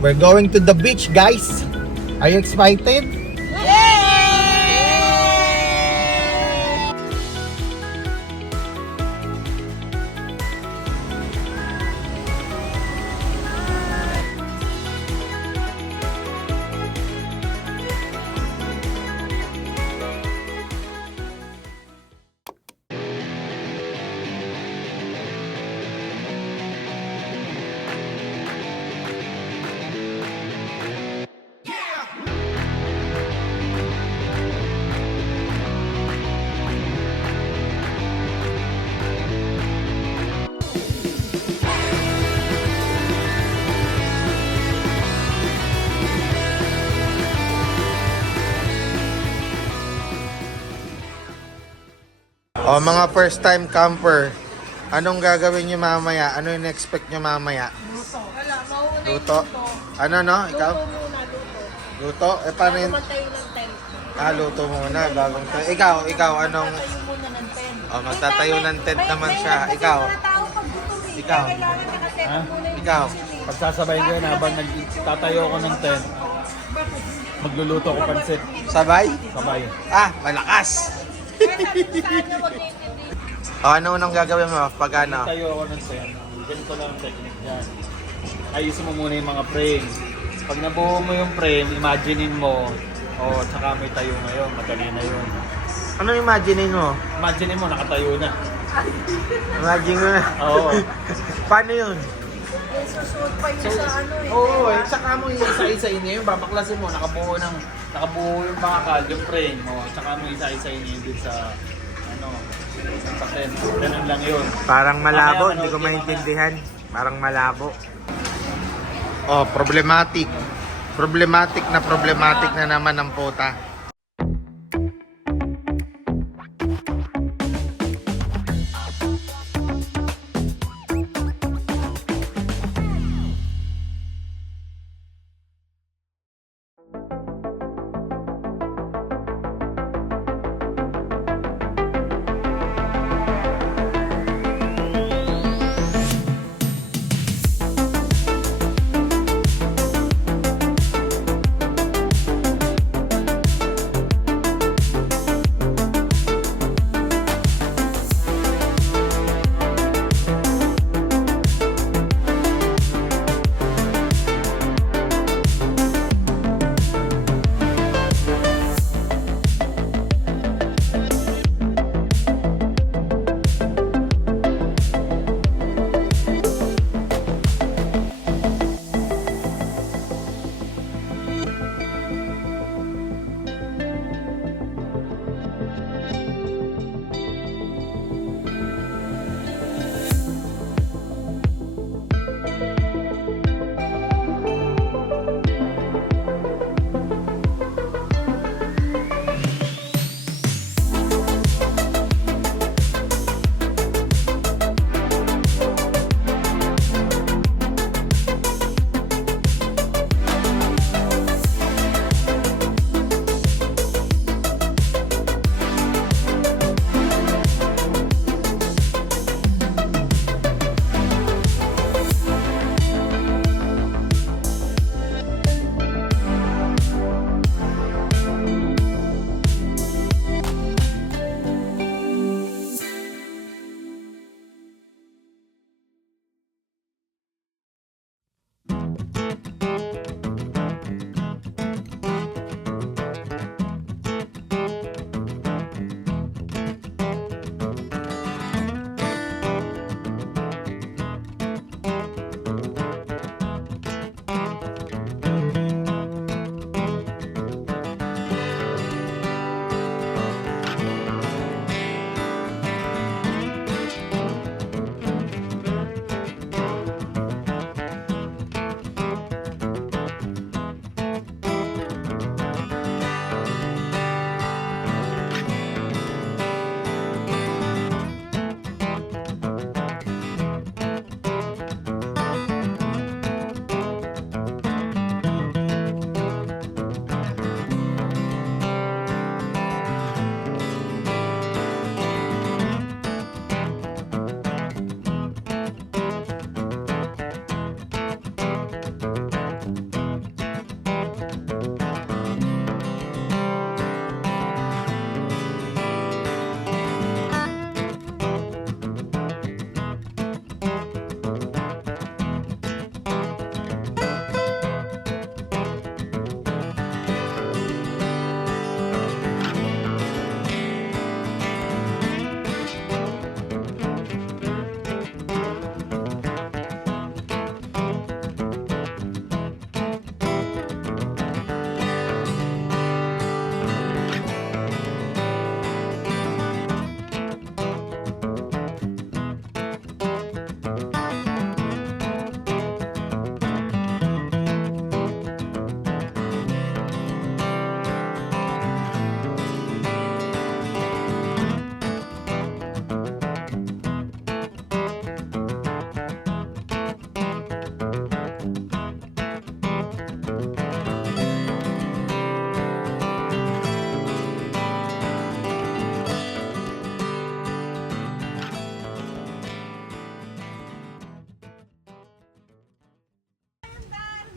We're going to the beach, guys. Are you excited? O mga first time camper, anong gagawin nyo mamaya? Ano yung expect nyo mamaya? Luto. Wala, mauuna yung Luto? Ano no? Ikaw? Luto muna, luto. Luto? Eh paano Bago yun? magtayo ng tent. Luto muna, bagong tayo. Ikaw, anong... Magtatayo muna ng tent. O, magtatayo ng tent naman siya. Kasi Ikaw? mga tao pag gutom eh. Ikaw? Kaya kailangan nakaset Ha? muna yung Ikaw? kitchen eh. Pagsasabay ko yun habang nagtatayo ako ng tent, magluluto ko pansit. Sabay? Sabay. Malakas! Kaya sabi ko sa kanya, wag niya intindi. O, ano unang gagawin mo pag ano? Tayo ako ng tent. Ganito lang ang technique dyan. Ayusin mo muna yung mga frame. Pag nabuo mo yung frame, imaginein mo, tsaka may tayo ngayon, madali na yun. Ano imagine mo? Imaginein mo, nakatayo na. Imagine mo na. Oo. Paano yun? Eh, susunod pa yun sa ano eh. Oo, saka mo isa-isain niya yun, babaklasin mo, nakabuo yung bakal, yung frame mo, tsaka mo isa-isain niya yun sa, sa tent. Ganun lang yun. Parang malabo, Mamaya, hindi ko manood kayo maintindihan. Parang malabo. Oh, problematic. Problematic na naman ang puta.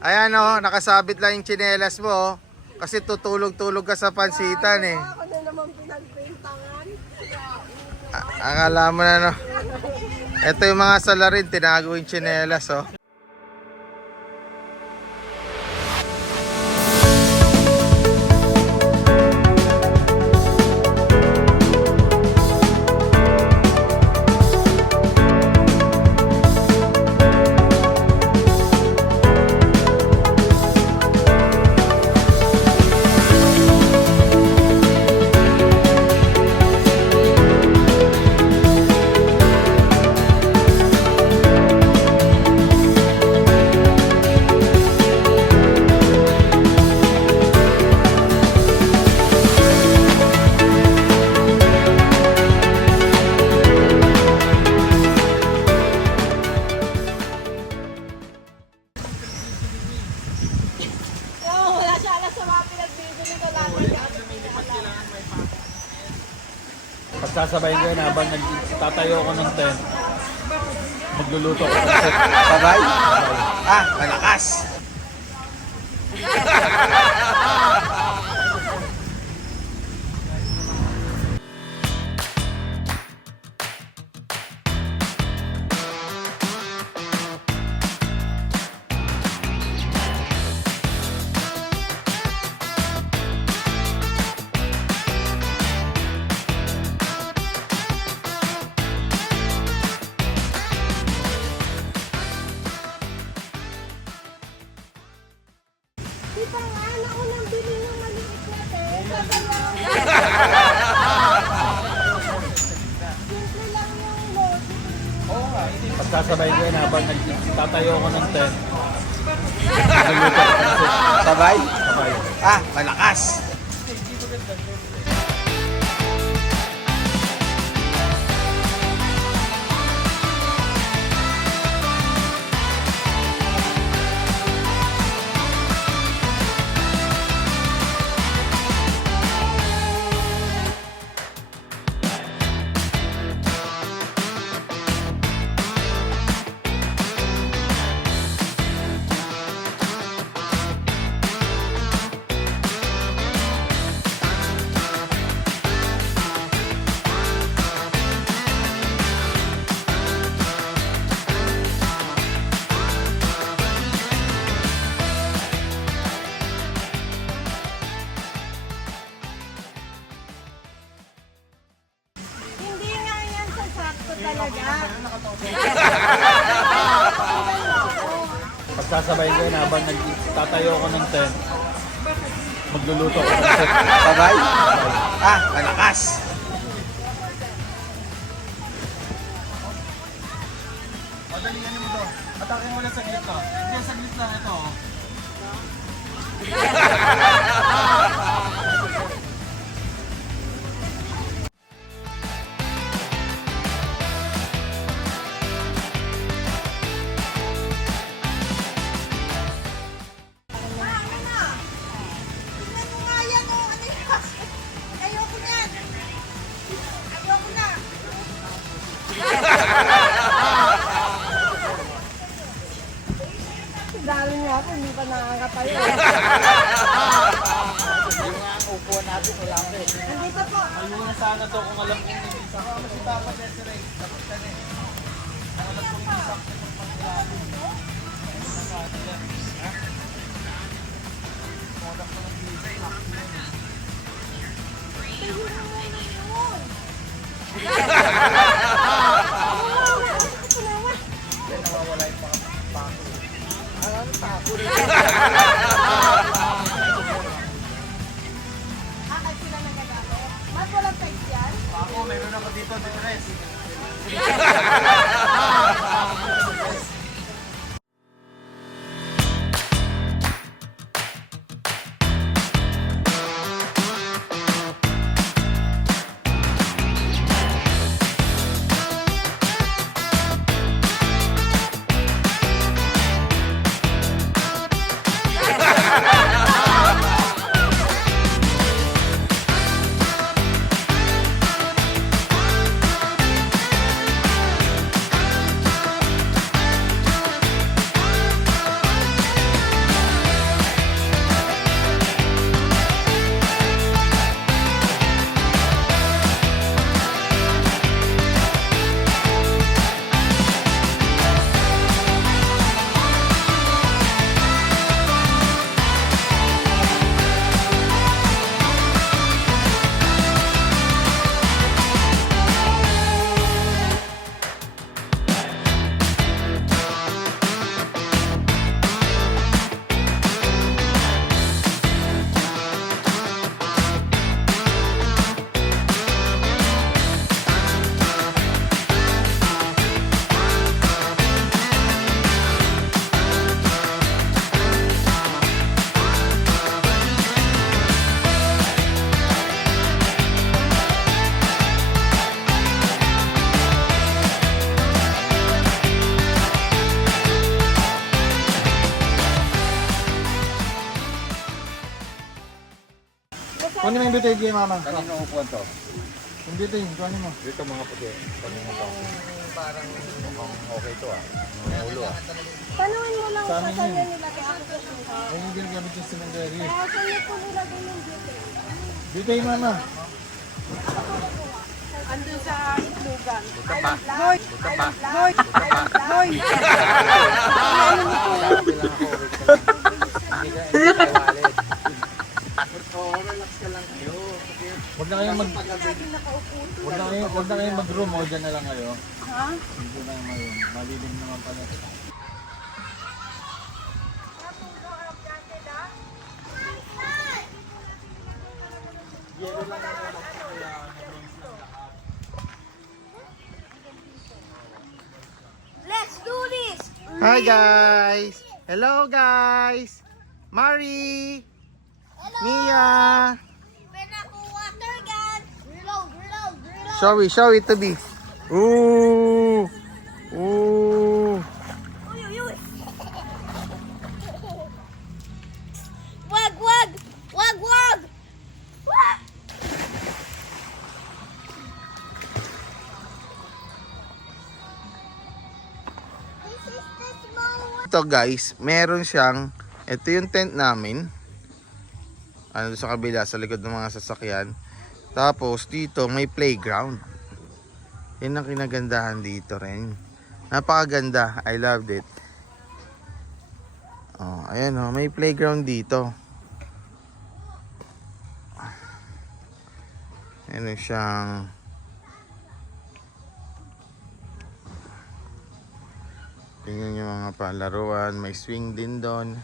Ayan oh, nakasabit lang yung tsinelas mo oh. Kasi tutulog-tulog ka sa pansitan eh. Ako na naman pinagbintangan. Akala mo na no. Ito yung mga salarin, tinago yung tsinelas oh. Oo, wala siya alas sa mga pinagbibili ko lang. Pagsasabayin ko yun habang nagtatayo ko ng tent. Magluluto ko. Sabay? Ah, malakas. Di ba nga, ako nang bili ng maliit na tent. Simple lang yung logic. Pagsasabayin ko yun habang nagtatayo ko ng tent. Magluluto ko. Sabay? Sabay. Ah, malakas. Hindi nga yan sa sakto talaga. Pagsasabayin ko yun habang nagtatayo ko ng tent. Magluluto ko. Sabay? Ah, malakas. Madalian mo to. Atakin mo lang sa gitna. Hindi, sa gitna ito. Ano na? Tingnan mo nga yan, oh. Ano yan? Ayoko yan. Ayoko na. Dami nga ako, hindi pa nakakatayo. Yung nga ang upuan natin, wala ko eh. Nandito po. Ayun na sana to kung alam kong hindi. Saka mas dapat Desiree. Dapat ka rin. Ang alam kong hindi sakto ng panglabi. Product ko ng design. Tingnan mo muna yun. Yan, nawawala yung pako. Ano pako? Akal sila nagagamit. Mas walang text yan. Pako, meron ako dito, Desiree. Kunin mo yung bituin kay mama. Kanino upuan to? Yung bituin, kunin mo. Dito mga puti. Kanino to? Parang mukhang okay to ah. Ulo ah. Panuin mo lang Sa sa amin kanya yun. nilagay ako sa suha. Ay, yung ginagamit yung cemetery. Kaya sa'yo ko nilagay yung dito. Bituin mama. Andun sa itlogan. Buta pa. Hoy! Buta pa. Hoy! Hoy! Hindi ka wallet. Relax ka lang kayo. Huwag na kayong mag... Lagi nakaupo to. Huwag na kayong mag-room. O, dyan na lang kayo. Ha? Hindi na ngayon. Malilim naman pala. Let's do this! Hi guys! Hello guys! Mari! Mia! Pinako water gun! Reload! Reload! Reload! Show it to be. Ooh! Ooh! Uy! Uy! Uy! Wag! Wag! Wag! Wag! Wag! This is the small one. Ito guys, meron siyang, ito yung tent namin. Ano sa kabila, sa likod ng mga sasakyan. Tapos dito may playground. Yan ang kinagandahan dito rin. Napakaganda, I loved it. Oh, ayan oh, may playground dito. Ayan siyang tingnan yung mga palaruan. May swing din doon.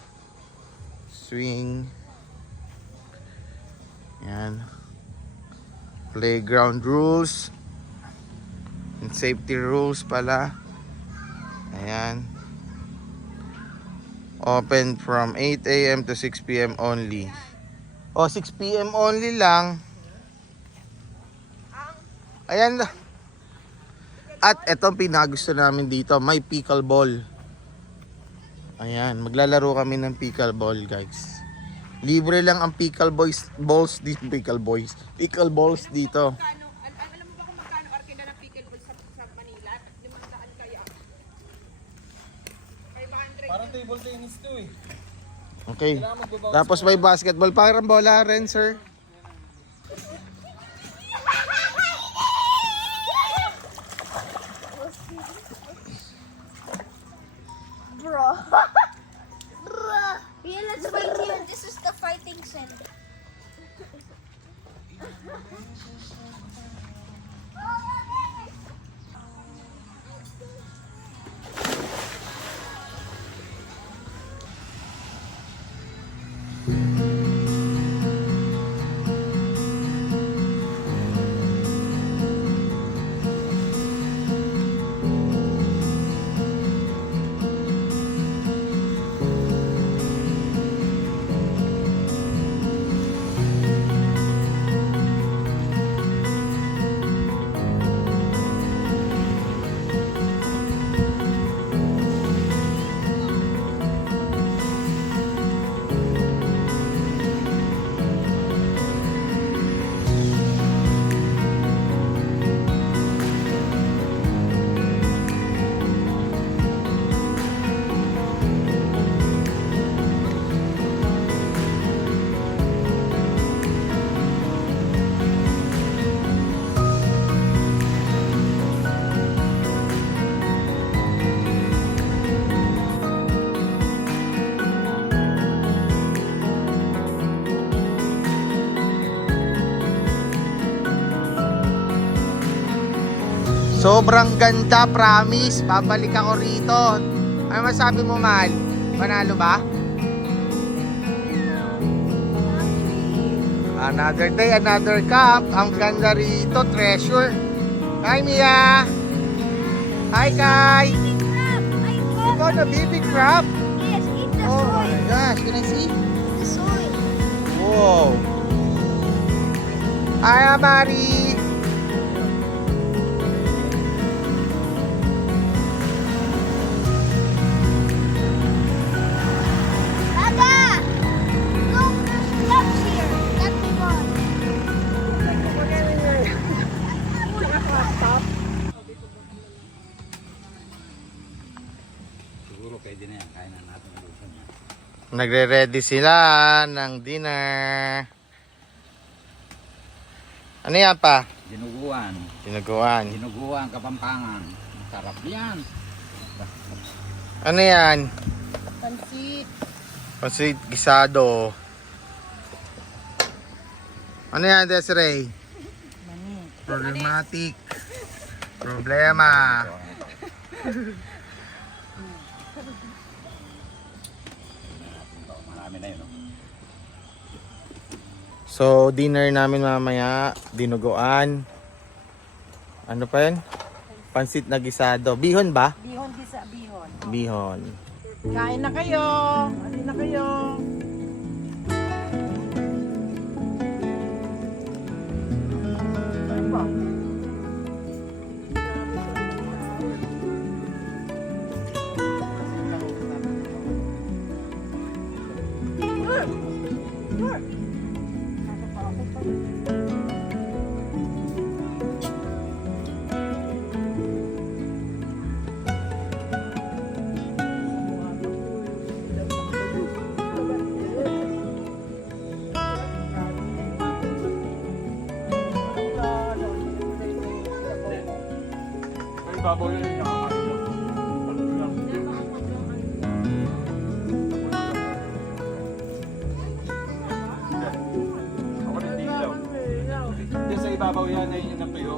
Swing. Yan. Playground rules. And safety rules pala. Ayan. Open from 8 AM to 6 PM only. O, 6 PM only lang. Ayan. At etong pinagusto namin dito, may pickleball. Ayan, maglalaro kami ng pickleball, guys. Libre lang ang pickleballs dito, pickleballs dito. Alam mo ba kung magkano arkila ng pickleball sa Manila? 500 kaya. 500. Parang table tennis to eh. Okay. Tapos may basketball, parang bola rin, sir. Bro. Bro. Yeah, let's fight here. This is the fighting center. Sobrang ganda, promise. Babalik ako rito. Ano masabi mo, mahal? Manalo ba? Another day, another cup. Ang ganda rito, treasure. Hi, Mia. Hi, Kai. Big crab. I You got a baby crab. Yes, eat the Oh soil. my gosh, can I see? The soil. Whoa. Hi, Mari. Dada! Look, there's clubs here. That's fun. Nagre-ready sila ng dinner. Ano yan pa? Dinuguan. Dinuguan. Dinuguan Kapampangan. Sarap yan. Ano yan? Pansit. Pansit gisado. Ano yan, Desiree? Problematic. Problema. Marami na yun. So, dinner namin mamaya, dinuguan. Ano pa yan? Pansit na gisado. Bihon ba? Bihon sa bihon. Bihon. Kain na kayo. Alin na kayo. Ano ba? Ay, babaw yun yung nakakain. Ako rin dilaw. Hindi sa ibabaw yan ay yung natuyo.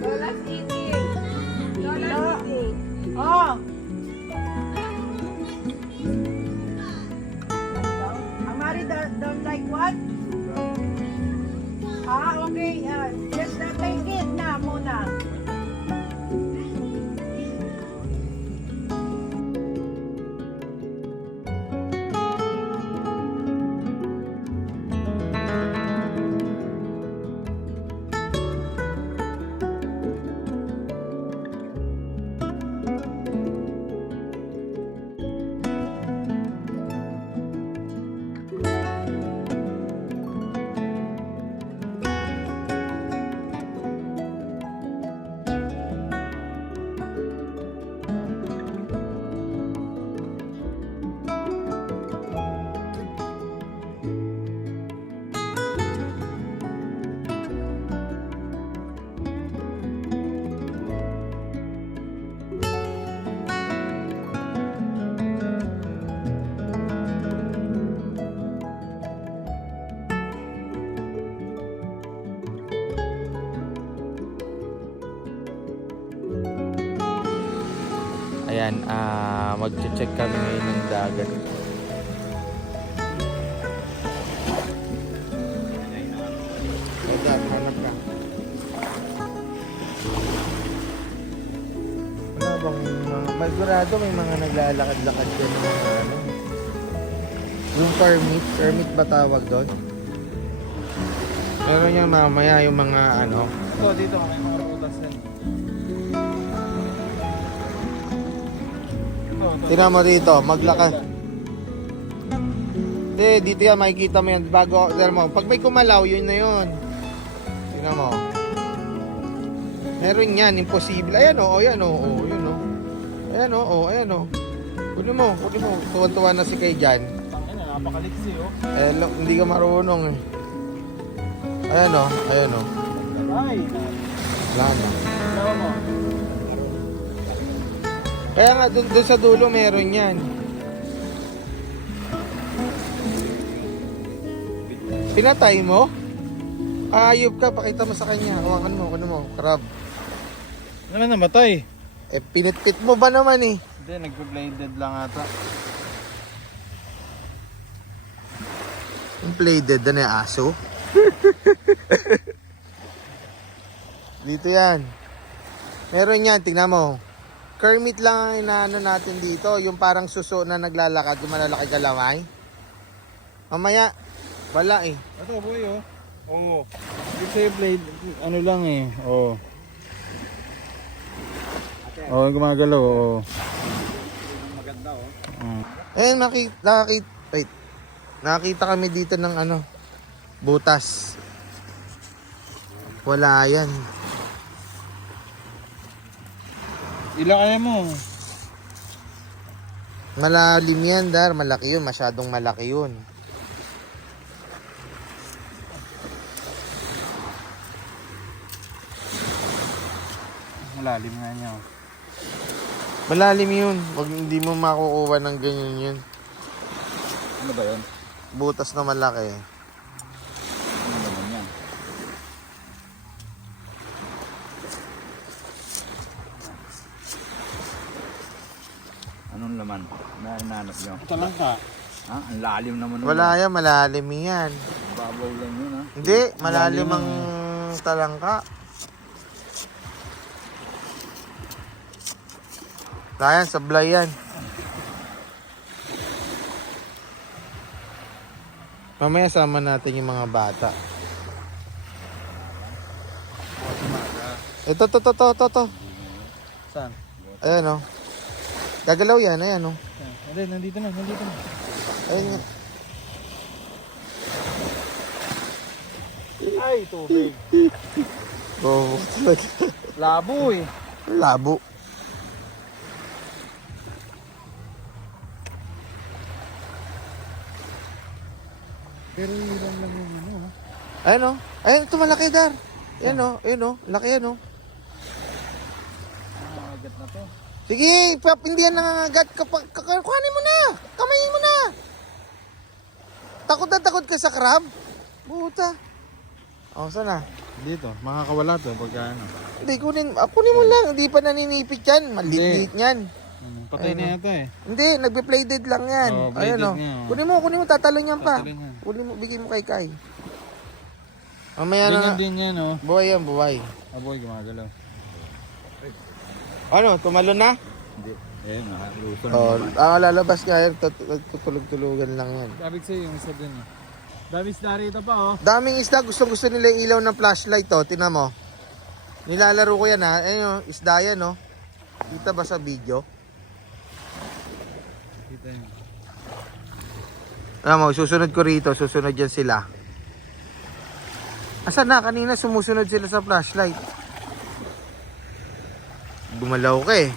Lola's eating. Lola's eating. Oh. Amari don't like what? Okay. Just take it na muna. Ayan, mag-check kami ngayon ng dagat. Hanap ka. Wala bang mga, magurado may mga naglalakad-lakad dyan ng mga ano? Yung permit ba tawag doon? Meron niya mamaya yung mga ano, Ito, dito may mga rutas din. tingnan mo dito, maglakad. Hindi, dito yan, makikita mo yan. Bago, tingnan mo, pag may kumalaw, yun na yun. Tingnan mo. Meron yan, imposible. Ayan o, ayan o, yun o. Ayan o, ayan o. Kunin mo. Tuwan-tuwa na si Kay dyan. Tangin na, napakaliksi oh. Eh, hindi ka marunong eh. Ayan o, ayan o. Ay, Wala na. tawa mo. Kaya nga, dun sa dulo meron yan. Pinatay mo? Ayop ka, pakita mo sa kanya. Hawakan mo, crab. Ano namatay? Eh, pinitpit mo ba naman eh? Hindi, nagpa-bladed lang ata. Yung plated na yung aso. Dito yan. Meron yan, tingnan mo. Kermit lang ang inaano natin dito. Yung parang suso na naglalakad, yung malalaki galaway. Mamaya, wala eh. Ito, boy oh. Oo. Hindi sa'yo blade, ano lang eh. Oo. Oo, gumagalaw. Oo. Maganda oh. Eh, nakita kami dito ng ano, butas. Wala yan. Ilang kaya mo? Malalim yan, Dar. Malaki yun. Masyadong malaki yun. Malalim nga niya. Malalim yun. Wag, hindi mo makukuha ng ganyan yun. Ano ba yun? Butas na malaki. Ano naman yan? Anong laman? Nananap nyo? Talangka. Ha? Ang lalim naman. Wala yan. Malalim yan. Babaw lang yun ha. Hindi. Malalim ang talangka. Kaya sablay yan. Mamaya sama natin yung mga bata. Ito, to. Saan? Ayan o. Gagalaw yan, ayan o. Hindi, nandito na. Ayan nga. Ay, tubig. Bobo talaga. Labo eh. Labo. Pero ilan lang yung ano ha? Ayan o. Ayan, ito malaki, Dar. Ayan o, ayan o. Laki yan o. Agat na to. Sige, Pap, hindi yan nangangagat. Kuhanin mo na. Kamayin mo na. Takot ka sa crab. Buta. O, saan na? Dito, makakawala to pagka ano. Hindi, kunin mo lang. Hindi pa naninipit yan. Maliit yan. Patay Ayun, na yata eh. Hindi, nagbe-play dead lang yan. Oo, play Ayan dead o. nga, oh. Kunin mo, tatalon yan pa. Tatalon yan. Kunin mo, bigay mo kay Kai. Mamaya na Ganyan nga. din yan oh. Buhay yan, buhay. Aboy, gumagalaw. Ano, tumalon na? Hindi. Eh, luto na. Oh, lalabas ka yan. Tutulog-tulugan lang yan. Sabi sa'yo yung isa din eh. Dabis na rito pa oh. Daming isda, gusto nila yung ilaw ng flashlight to. Tingnan mo. Nilalaro ko yan ha. Ayun, isda yan oh. Kita ba sa video? Kita yun. Alam mo, susunod ko rito. Susunod yan sila. Asan na? Kanina sumusunod sila sa flashlight. Gumalaw ka eh.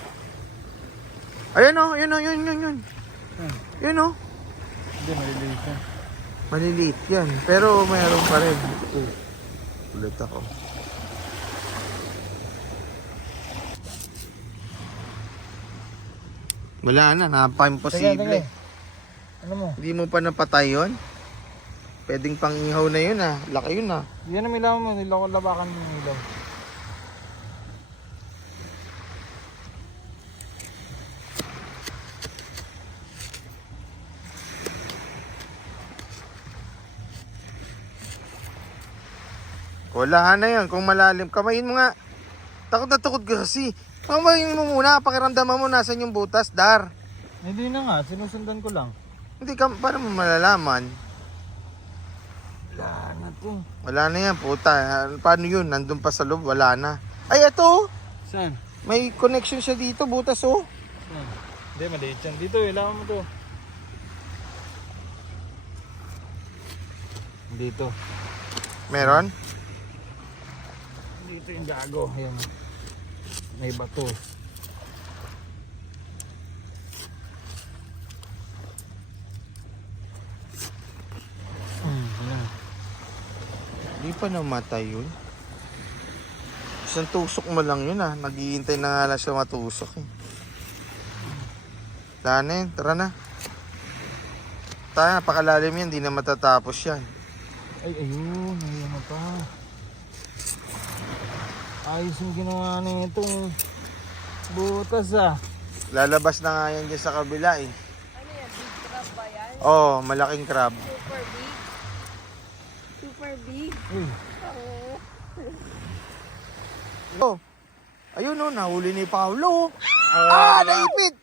Ayan o, yun. Yun o. Hindi, maliliit na. Maliliit yan. Pero mayroon pa rin. Ulit ako. Wala na, napaka-imposible. Ano mo? Hindi mo pa napatay yun? Pwedeng pang ihaw na yun ah. Laki yun ah. Yan ang ilaw mo, labakan mo yung ilaw. Wala na yun. Kung malalim, kamayin mo nga. Takot na takot ka kasi. Kamayin mo muna, pakiramdaman mo nasan yung butas, Dar. Hindi na nga, sinusundan ko lang. Hindi ka, paano mo malalaman? Wala na to. Wala na yan, puta. Paano yun? Nandun pa sa loob, wala na. Ay, ito! Saan? May connection siya dito, butas oh. Saan? Hindi, maliit yan. Dito, ilawan mo to. Dito. Meron? Dito yung gago. Ayan. May bato. Ayan. Di pa namatay yun. Isang tusok mo lang yun ah. Naghihintay na nga lang siya matusok eh. Tara na yun, tara na. Tayo, napakalalim yan, di na matatapos yan. Ay, ayun. Ayun na pa. Ayos yung ginawa na itong butas ah. Lalabas na nga yan dyan sa kabila eh. Ano yan? Big crab ba yan? Oo, malaking crab. Super big? Super big? Uy. Oo. Oh, ayun oh, nahuli ni Paulo. Naipit!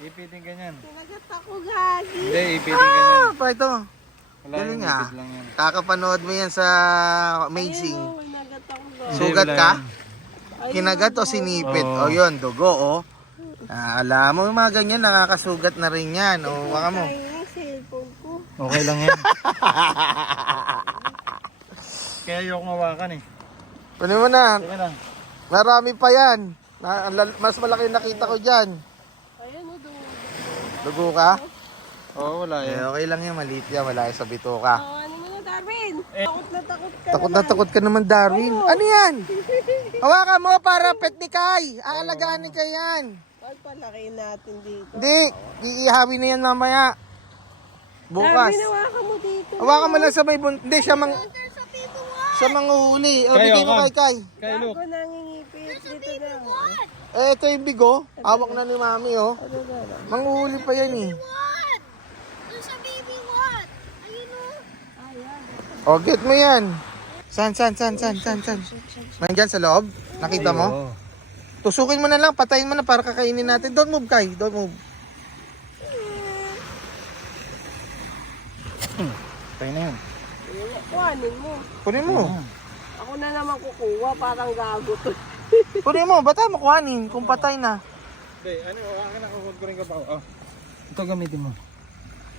Ipitin ganyan. Kinagat ako, Gagi. Hindi, ipitin ganyan. Pa ito. Wala Galing yung ah. ipit lang yan. Kakapanood mo yan sa Amazing. Ayun, kinagat ako, Gagi. Sugat Hindi, wala ka? yan. Kinagat o sinipit. Oo. O yun, dugo oh. Alam mo, yung mga ganyan, nakakasugat na rin yan. O, baka mo. Ay, yung cellphone ko. Okay lang yan. Kaya ayoko hawakan eh. Kunin mo na. Sige lang. Marami pa yan. Mas malaki nakita ko dyan. Ayun, o, dugo. Dugo ka? Oo, wala Eh, okay lang yan. Maliit yan. Wala yan sa bituka. Ano mo na, Darwin? Eh. Takot na takot ka Takot na naman. takot ka naman, Darwin. Ano yan? Hawakan mo para pet ni Kai. Aalagaan ni Kai yan. Pagpalakihin natin dito. Hindi. Iihawi na yan mamaya. Bukas. Darwin, hawakan mo dito. Hawakan mo lang sa may Hindi, siya manguhuli. O, Kayo, bigay mo Kam. kay Kai. Kaya look. Ako nangingipit. Dito na. Eh, ito yung bigo. Hawak na ni Mami, oh. Ano na? Manguhuli pa yan, eh. O, get mo yan. San? Nandyan sa loob? Nakita mo? Oo. Tusukin mo na lang, patayin mo na para kakainin natin. Don't move, Kai. Don't move. Kaya na yun. Kuhanin mo. Kunin mo. Ako na naman kukuha. Parang gago to. Kunin mo. Bata mo kuhanin kung patay na. Hindi, ano, akin na kukuha ko rin ka pa. Oh. Ito gamitin mo.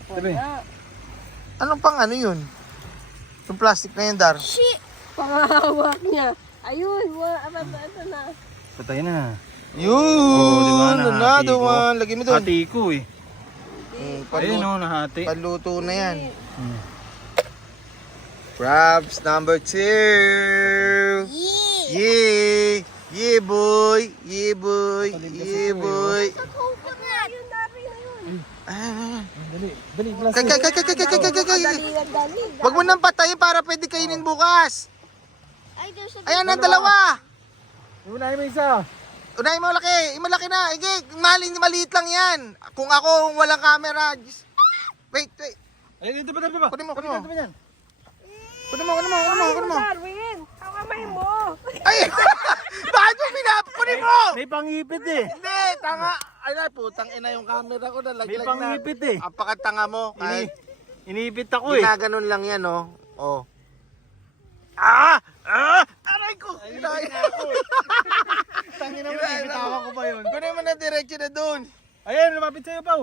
Sabi. Wala. Anong pang ano yun? Yung plastic na yun, Dar. Pangahawak niya. Ayun. Ito na. Patay na. Yun! Oo, di ba? Another Nahati ko. one. Lagi mo doon. Hati ko eh. Ayun Panluto, o, nahati. panluto na yan. Hmm. Crabs number 2. Yay! Yay, boy! Yay, boy! Yay, boy! Ayun, Darwin. Ayun. Ah. Dali, dali, glass. Kay. Dali yan, dali. Wag mo nang patayin para pwede kainin bukas. Ayan ang dalawa. Unahin mo isa. Unahin mo malaki. Malaki na. Ige, maliit lang yan. Kung ako walang camera. Wait. Ayun, dito ba? Kunin mo. Dito ba yan? Kunin mo. Darwin. Kamay mo. Ay! Bakit mo kunin mo? May pangipit eh. Hindi, tanga. Ay, putang ina yung camera ko na May laglag na. pangipit eh. Apakatanga mo. Kahit Inipit ako eh. ginaganon lang yan, oh. Oh. Aray ko! Tangin na mo, bitawan ko pa yun. Kunin mo na diretso na doon. Ayun, lumapit sa'yo pa.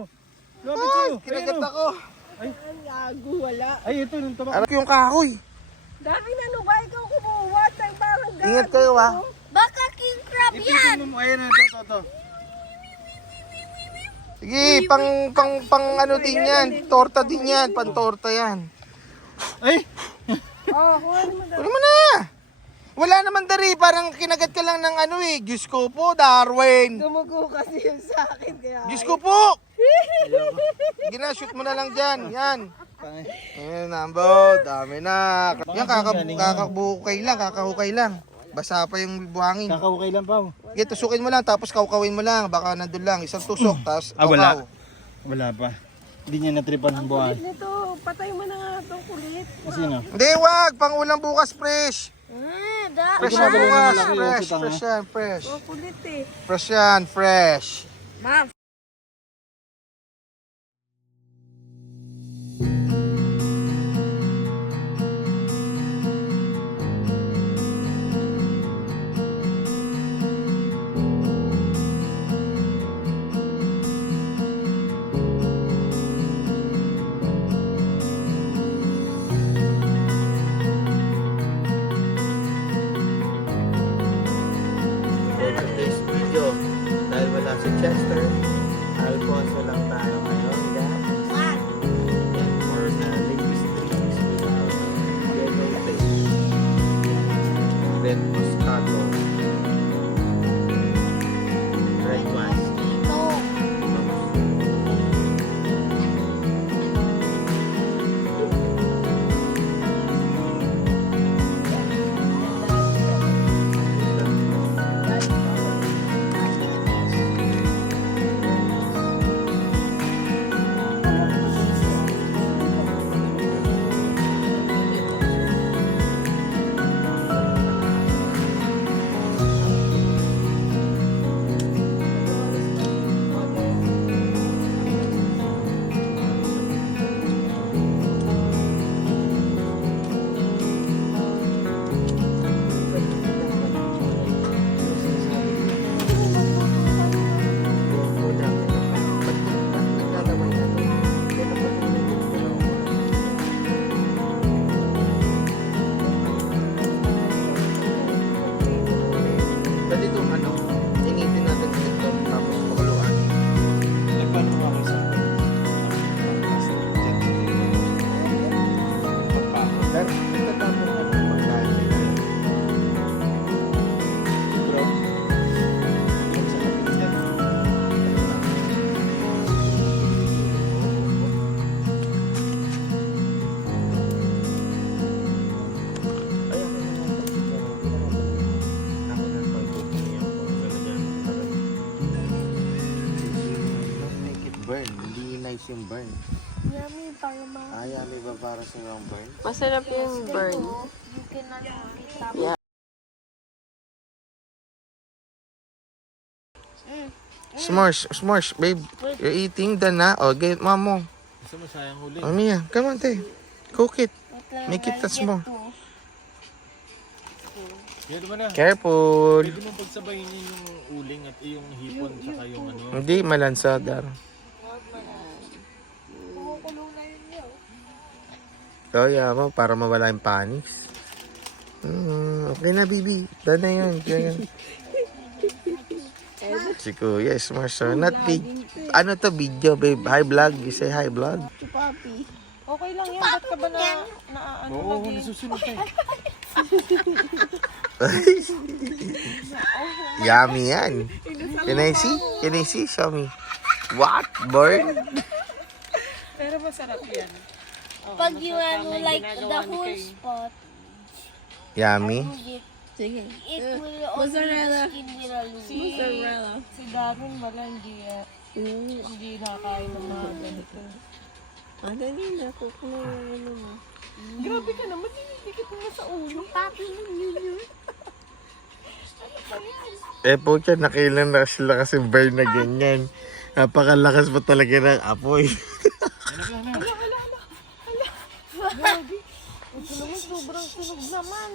Lumapit sa'yo. Kinagat Ayun, oh. ako. Ang gago. Wala. Ay, ito, nung tama. Alam ko yung kahoy. Darwin, ano ba? Ikaw kumuha. Tayo parang gago. Ingat kayo, ah. Baka king crab Ipitin mo, ayun, ito. Sige, pang ano din yan. Torta din yan. Pantorta yan. Ay! Oh, kuhanin mo, Darwin. Kunin mo na. Wala naman dari. Parang kinagat ka lang ng ano eh. Diyos ko po, Darwin. Dumugo kasi yun sa akin. Kaya Diyos ko po. Gina-shoot mo na lang dyan. Yan. Ayun, nambo. Dami na. Yan, kakahukay lang. Basa pa yung buhangin. Kakahukay lang pa. Sige, tusukin mo lang, tapos kawkawin mo lang. Baka nandun lang. Isang tusok, tapos wala. kawkaw. Wala pa. Hindi niya natripan ng buwan. kulit nito. Patay mo na nga itong kulit. Sino? Hindi, wag. Pang ulam bukas, fresh. Fresh yan Ikaw magaling bukas. na malaki, Fresh, oh, fresh yan, fresh. Oh, kulit eh. Fresh yan, fresh. Ma'am. For today's video, dahil wala si Chester, burn. Hindi nice yung burn. Yummy, para Ayaw ba para sa yung burn? Masarap yung burn. you cannot eat Yeah. S'mores, babe. You're eating the na. Oh, get mamo. Gusto mo sayang huli. Oh, Mia, come on, te. Cook it. Make it touch more. Pwede mo na. Careful. Pwede mo pagsabayin yung uling at yung hipon tsaka yung ano. Hindi, malansa, Dar. Kumukulong na yun yun. Kaya mo, para mawala yung panis. Okay na, baby. Done na yun. Kaya. Si Kuya, smart. So, not big. Ano to, video, babe? Hi, vlog. You say hi, vlog. Si Papi. Okay lang yan. Ba't ka ba ano Oo, nasusunod tayo. Yummy yan. Can I see? Can I see? Show me. What? Burn? Pero masarap yan. Pag you like the whole spot, Yummy? Sige. it will mozzarella. Skin will lose. Si Darwin wala, hindi nakain ng mga ganito. Dali na. Kukunin mo mo. Grabe ka naman. Dinikit mo na sa ulo. Papi yun. Po siya, nakilan na sila kasi burn na ganyan. Napakalakas pa talaga ng apoy. Grabe. Ito naman sobrang sunog naman.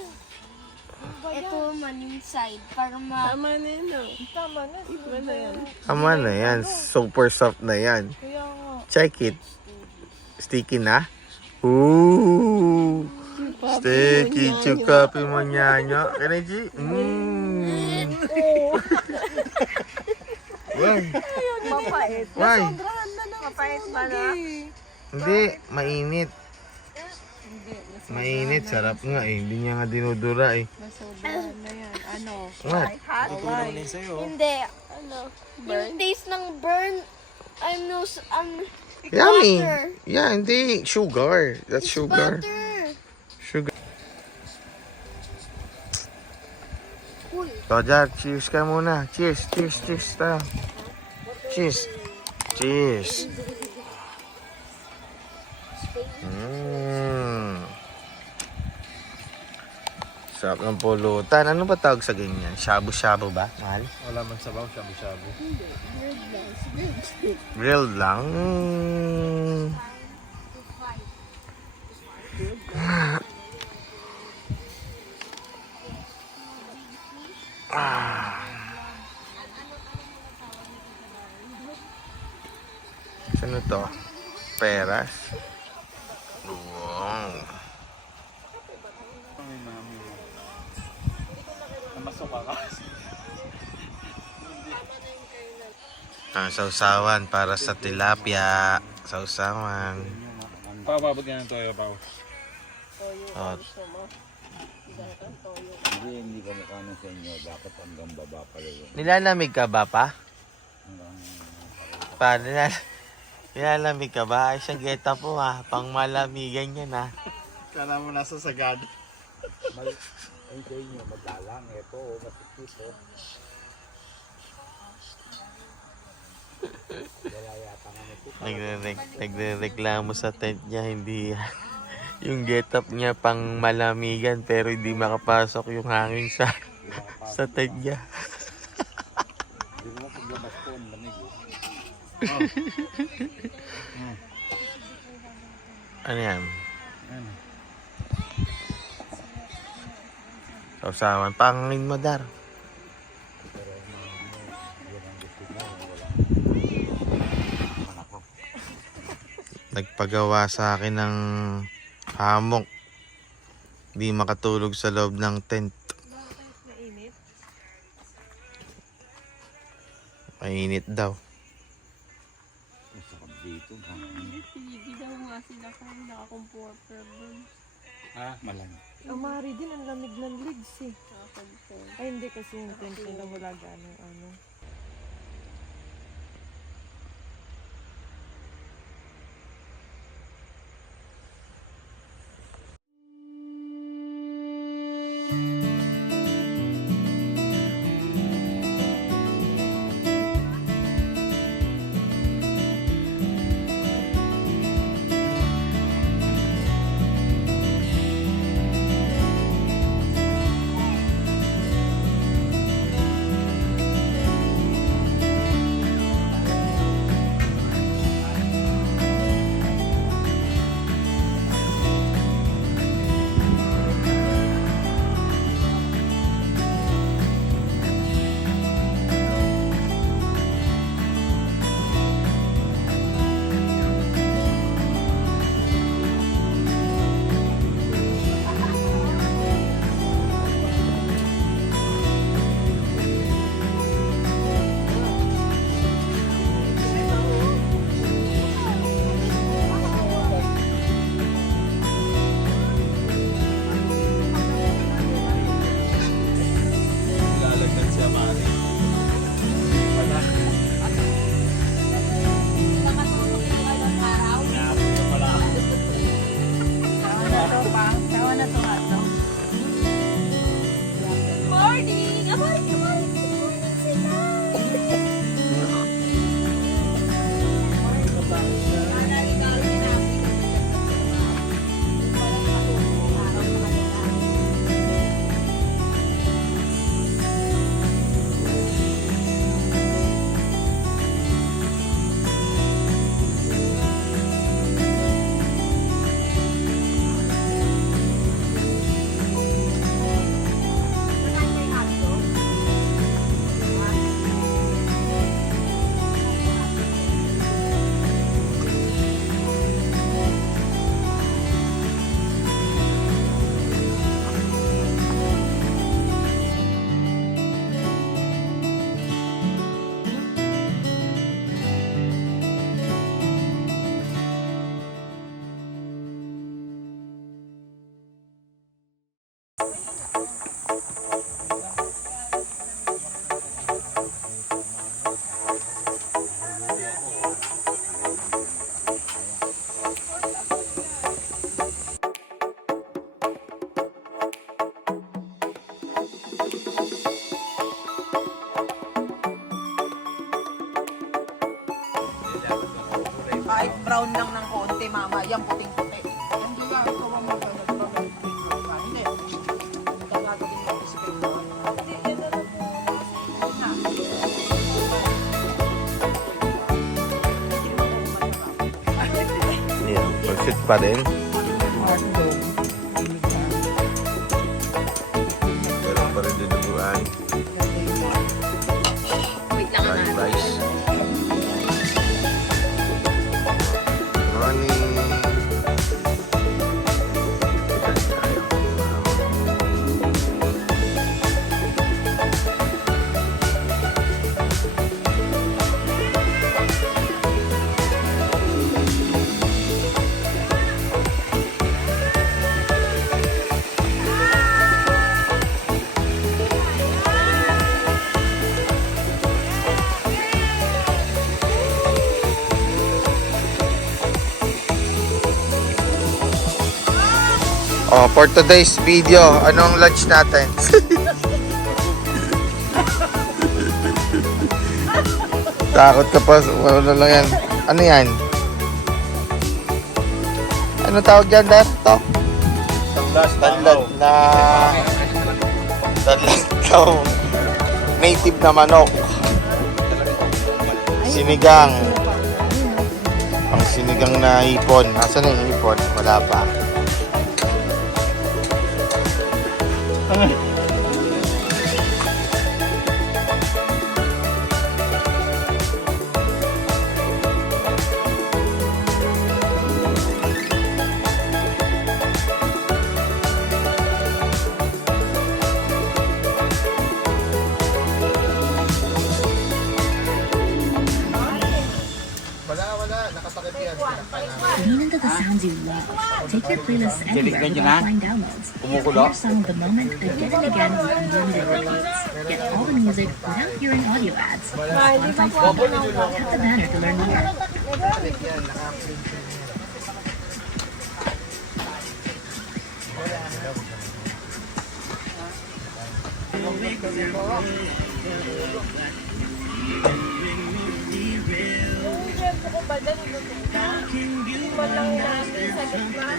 Ito man inside para Tama na yun. Tama na. Iba na yan. Tama na yan. Super soft na yan. Kaya nga. Check it. Sticky na. Ooh. Sticky chukapi mo nyanya. Kanaji? Why? Mapait. Why? Mapait ba na? Hindi, mainit. Mainit, sarap nga eh. Hindi niya nga dinudura eh. Nasobrahan na yan. Ano? What? Tutulong na yun sa'yo. Hindi. Yung taste ng burn, Yummy. butter. Yeah, hindi. Sugar. That's sugar. Butter. Sugar. Cool. So, Jack, cheers ka muna. Cheers, cheers, cheers. Tayo. Cheers. Cheers. Sarap ng pulutan. Ano ba tawag sa ganyan? Shabu-shabu ba? Mahal? Wala man sabaw, shabu-shabu. Grilled lang. Ano to? Peras? Wow. Namasok ka. Ang sausawan para sa tilapia. Sausawan. Pababag yan ng toyo, Pao. Oh, Hindi ka mukha ng sa inyo. Dapat hanggang baba pala yun. nilalamig ka ba pa? Pa, nilalamig ka ba? Ay, siyang geta po ha. Pang malamigan yan ha. Kala mo nasa sagad. Ay sa inyo, madalang. Ito, matikis oh. Wala yata nga nito. Nagre-reklamo sa tent niya. Hindi yung get up niya pang malamigan pero hindi makapasok yung hangin sa tent niya. Hindi mo paglabas ko, ang lamig oh. Ano yan? Ano? Sausawan. Pangin mo, Dar. Nagpagawa sa akin ng hammock. Di makatulog sa loob ng tent. Mainit. Mainit daw. Masakap dito. Hindi daw nga sila kung nakakomporter dun. Malang. Amari din, ang lamig ng legs eh. Ay hindi kasi yung tent nila wala ganong ano. Kahit brown lang ng konti, mama. Yan, puting-puti. Hindi nga ito ang magkano. Hindi. Ito gagawin yung spray. Hindi, yan na lang po. Yan, perfect pa rin. Meron pa rin dinuguan. Fried rice. Morning. Oh, for today's video, anong lunch natin? Takot ka pa, wala lang yan. Ano yan? Ano tawag dyan, Dar? To? Tanlad na... Tanlad daw. Native na manok. Sinigang. Ang sinigang na hipon. Nasaan na yung hipon? Wala pa. Wala. Nakasakit yan. Lean into the sounds you love. Take your playlist anywhere with offline downloads. Hear your song of the moment again and again with unlimited repeats. Get all the music without hearing audio ads. Spotify Premium. Tap the banner to learn more. Yung siyempre ko ba dyan, inututa? Hindi man lang natin sa gitna.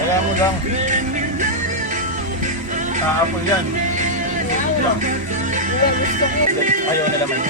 Kaya mo lang. Kaapol yan. Yan, gusto ko. Ayaw na naman.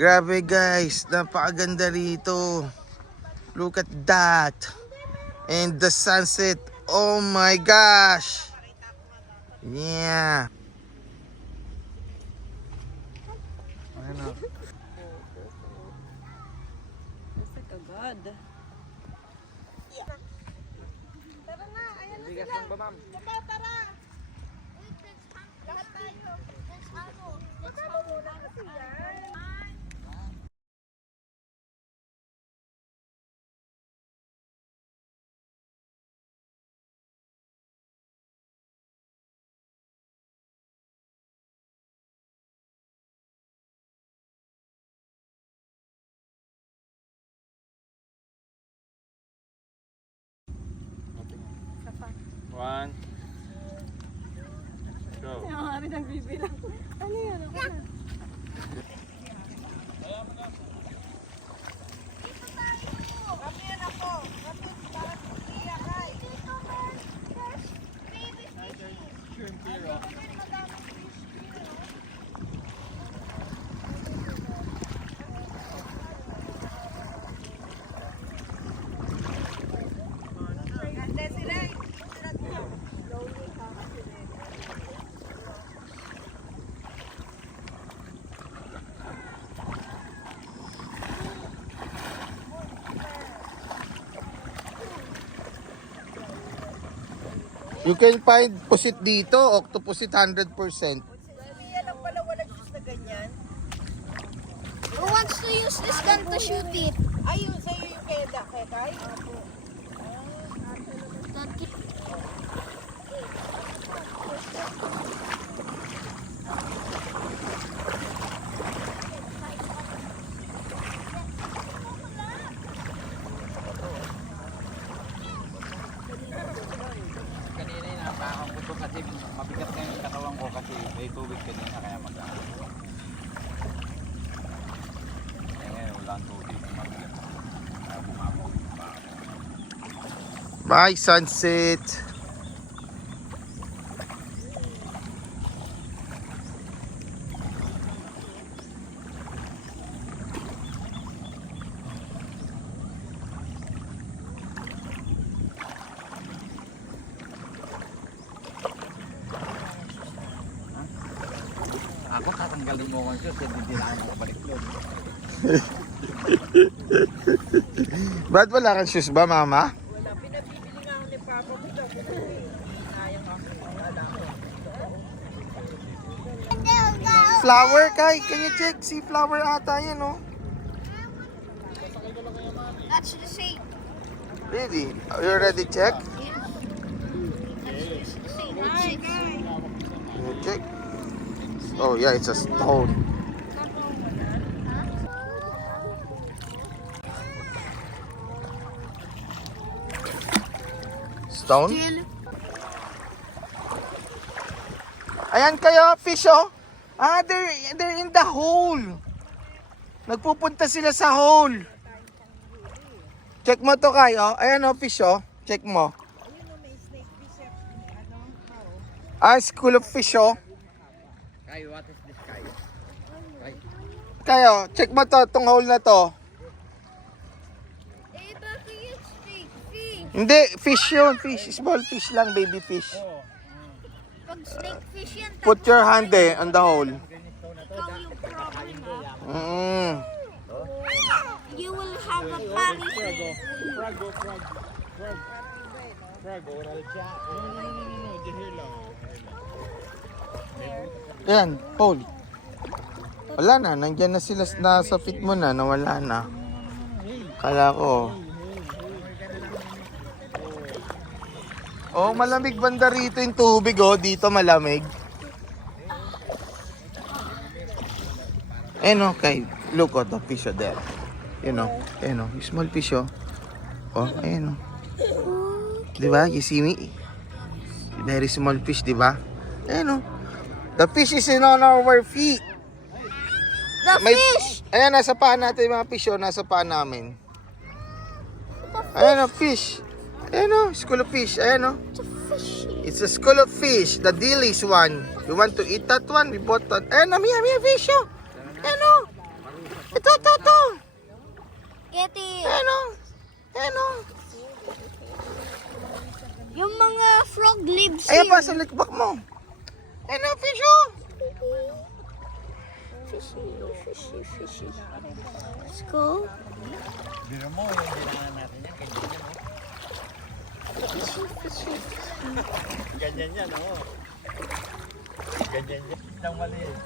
Grabe guys, napakaganda rito. Look at that. And the sunset. Oh my gosh. Yeah. Tara na, ayan na sila. Baba, tara. Lahat tayo. Magkano muna kasi yan? One. Go. Kami yan ako. Kami, parang iiyak ay. Ganda sila eh. You can find pusit dito, octopusit 100%. Yan lang pala wala juice na ganyan. Who wants to use this gun to shoot it? Ayun, sa'yo yung keda, Kekay? Kanina yung napakang ko to kasi mabigat na yung katawan ko kasi may tubig kanina kaya mag-ano. Ngayon wala ang tubig. Mabigat. Kaya bumabog pa ako. Bye, sunset. Ako tatanggalin mo ko siya, hindi na ako makabalik doon. Ba't wala kang shoes ba, mama? Wala, pinabibili nga ako ni Papa ko daw. Sayang ako. Wala ko. Flower, Kai. Can you check? See flower ata yan, oh. That's the same. Really? Are you already check? Hi, Can you check? Oh yeah, it's a stone. Stone? Ayan kayo, fish oh. Ah, they're in the hole. Nagpupunta sila sa hole. Check mo to kayo. Ayan oh, fish oh. Check mo. Ayun o, may snake fish. Ano? Ah, school of fish oh. Kai, what is this Kai? Kayo, check mo to, tong hole na to. Eh, bakit yung snake fish? Hindi, fish yun, fish. Small fish lang, baby fish. Pag snake fish yan, Put your hand on the hole. ikaw yung problem ha. You will have a punishment. Yan, hole. Wala na, nandyan na sila nasa fit mo na, nawala na. Kala ko. Oh, malamig banda rito yung tubig oh, dito malamig. Okay, look at the fish there. You know, small fish oh. Oh, ayun oh. Di ba? You see me? Very small fish, di ba? Ayun oh. The fish is in on our feet. The fish! Ayan, nasa paa natin yung mga fish oh, nasa paa namin. Ayan oh, fish. Ayan oh, school of fish. Ayan oh. It's a school of fish. The Dilly's one. You want to eat that one? We bought that. Ayan, Mia fish oh. Ayan oh. Ito. Get it. Ano? Yung mga frog lives Ayan here. pa sa likbak mo. Ano, fish oh. Fishy. Let's go.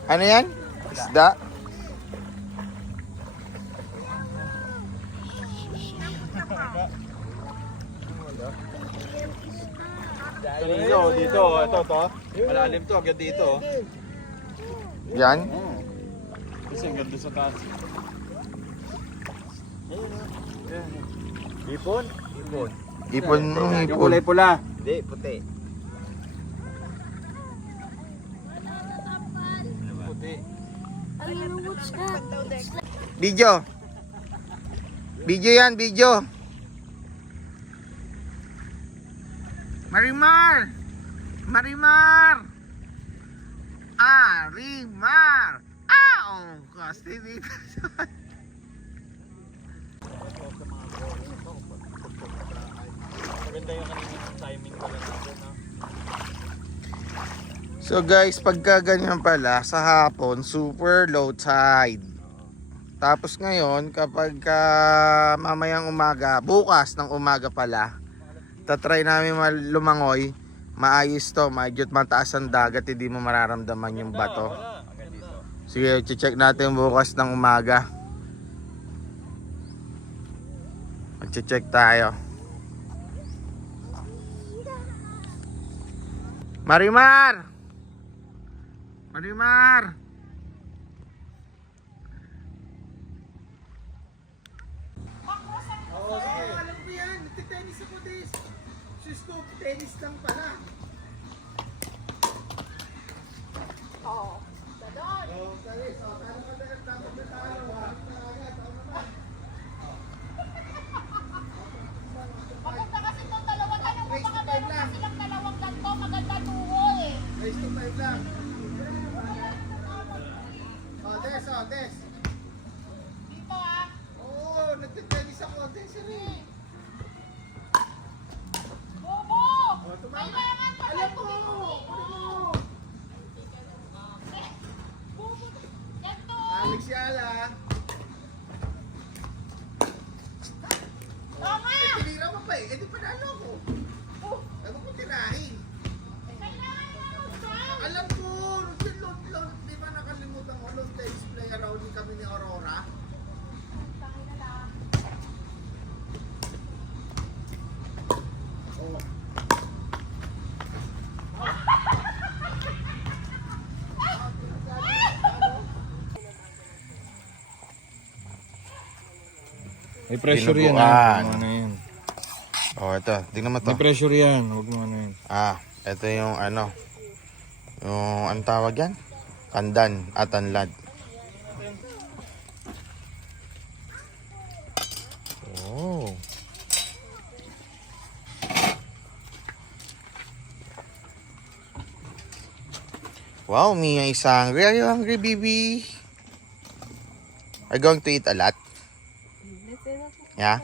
Ano yan? Isda? Dito, ito to. Malalim to, agad dito. Yan? Kasi ang ganda sa taas. Ipon? Ipon mo, Yung ipon. kulay pula. Hindi, puti. Puti. I don't know what's that. Video. Video yan, video. Marimar! Marimar! Ow! Kasi dito. Maganda yung kanina timing pala natin, no? So guys, pagka ganyan pala, sa hapon, super low tide. Tapos ngayon, kapag mamayang umaga, bukas ng umaga pala, tatry namin lumangoy, maayos to, medyo mataas ang dagat, hindi mo mararamdaman yung bato. Sige, check natin bukas ng umaga. Mag-check tayo. Marimar! Oo, alam ko yan. Nagtitennis ako this. Sus ko, tennis lang pala. Oo. Tennis. Kano ka na nagtatapos na tayo, ha? Maganda kasi itong dalawa tayo. Kung baka meron na silang dalawang ganito, maganda tuho eh. Race to 5 lang. Des. Dito ah. Oo, nagtitennis ako. Des, Bobo! Kailangan pa alam ko! Bobo! Yan to! Alex Yala. Tama! Tinira mo pa eh. Hindi panalo ako. Ano ko tirahin? Kailangan na Alam ko, di ba nakalimutan ko nung display around kami ni Aurora? Oh. May pressure yan, Dinuguan. ha? Ano yun? Oh, ito. Tingnan mo to. May pressure yan, huwag mo ano yun. Ito yung ano. Yung ano tawag yan? Pandan at tanlad. Oh. Wow, Mia is hungry. Are you hungry, baby? Are you going to eat a lot? Yeah?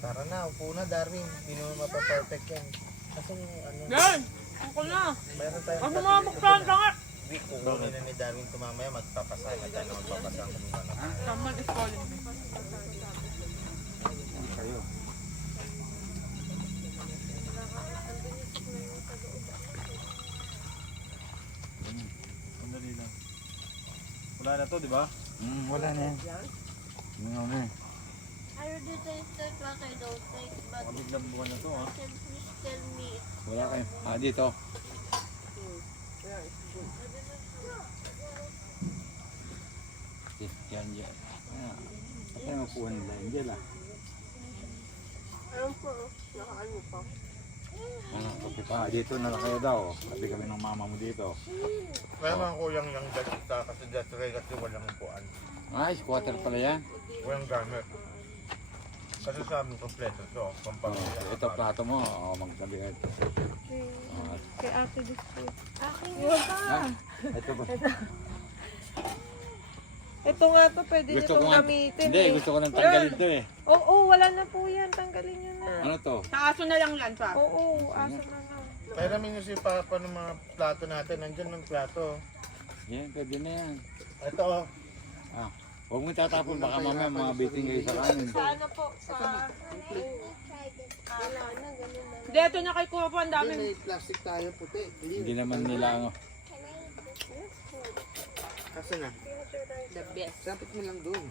Tara na, upo na, Darwin. Hindi naman mapaperfect yan. Kasi ano, Yan! Ako na! mayroon tayong Ano mga buksan ka nga? week. Kukunin na ni Darwin ito mamaya, magpapasay. At ano, magpapasay kung ano. Someone is calling me. Sandali lang. Wala na to, di ba? Wala na yan. Ano na eh. I already tasted what I don't think, but Biglang buwan na to, ha? can please tell me. Wala kayo. Dito. Yan. Patay mo po nila. Yan lang. Ayun po, nakaano pa. Okay pa. Dito na lang kayo daw. Sabi kami ng mama mo dito. Kaya mga kuyang yung dati kasi dati kasi walang upuan. Ay, squatter pala yan. Walang gamit. Kasi sa amin kompleto to. Pampamilya. Ito plato mo, magsabihin. Kay ate gusto. Akin yun pa. Ito ba? Ito nga to, pwede niyo Gusto ko itong nga, gamitin hindi, eh. gusto ko nang tanggalin to eh. Oo, wala na po yan. Tanggalin niyo na. Ano to? Sa aso na lang yan, pa. Oo, asa na lang. Kaya namin yung si Papa ng mga plato natin. Nandyan ng plato. Yan, pwede na yan. Ito oh. Huwag mo tatapon, baka mamaya mga biting kayo sa kanin. Sa ano po? Sa... Hindi, ito na kay Kuya po, ang dami. May plastic tayo puti. Hindi naman nila ano. Kasi na. The best. Sapit mo lang doon.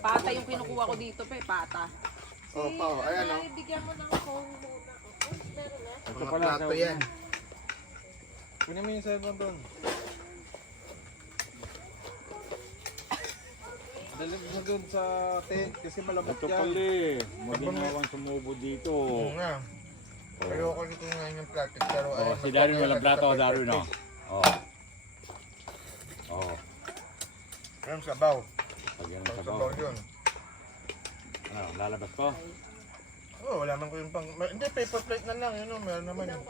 Pata yung kinukuha ko dito, pa, pata. Oh, pa oh. Ayan oh. Bigyan mo ng phone muna. Meron na? Ito Mga pala, plato yan. Kunin mo yung cellphone doon. Dalhin mo doon sa tent kasi malamot Ito yan. pala eh. Maginawang sumubo dito. Oo nga. Ayoko dito ngayon yung plastic. Pero Oh, ayun, si Darwin walang magpapalala plato, sa Darwin perfect oh. taste. Oh. Ayun, sabaw. Pag yan ang Pag sabaw. sabaw yun. Ano, lalabas ko? Oh, wala man ko yung pang... Hindi, paper plate na lang. Yun o, meron naman yun.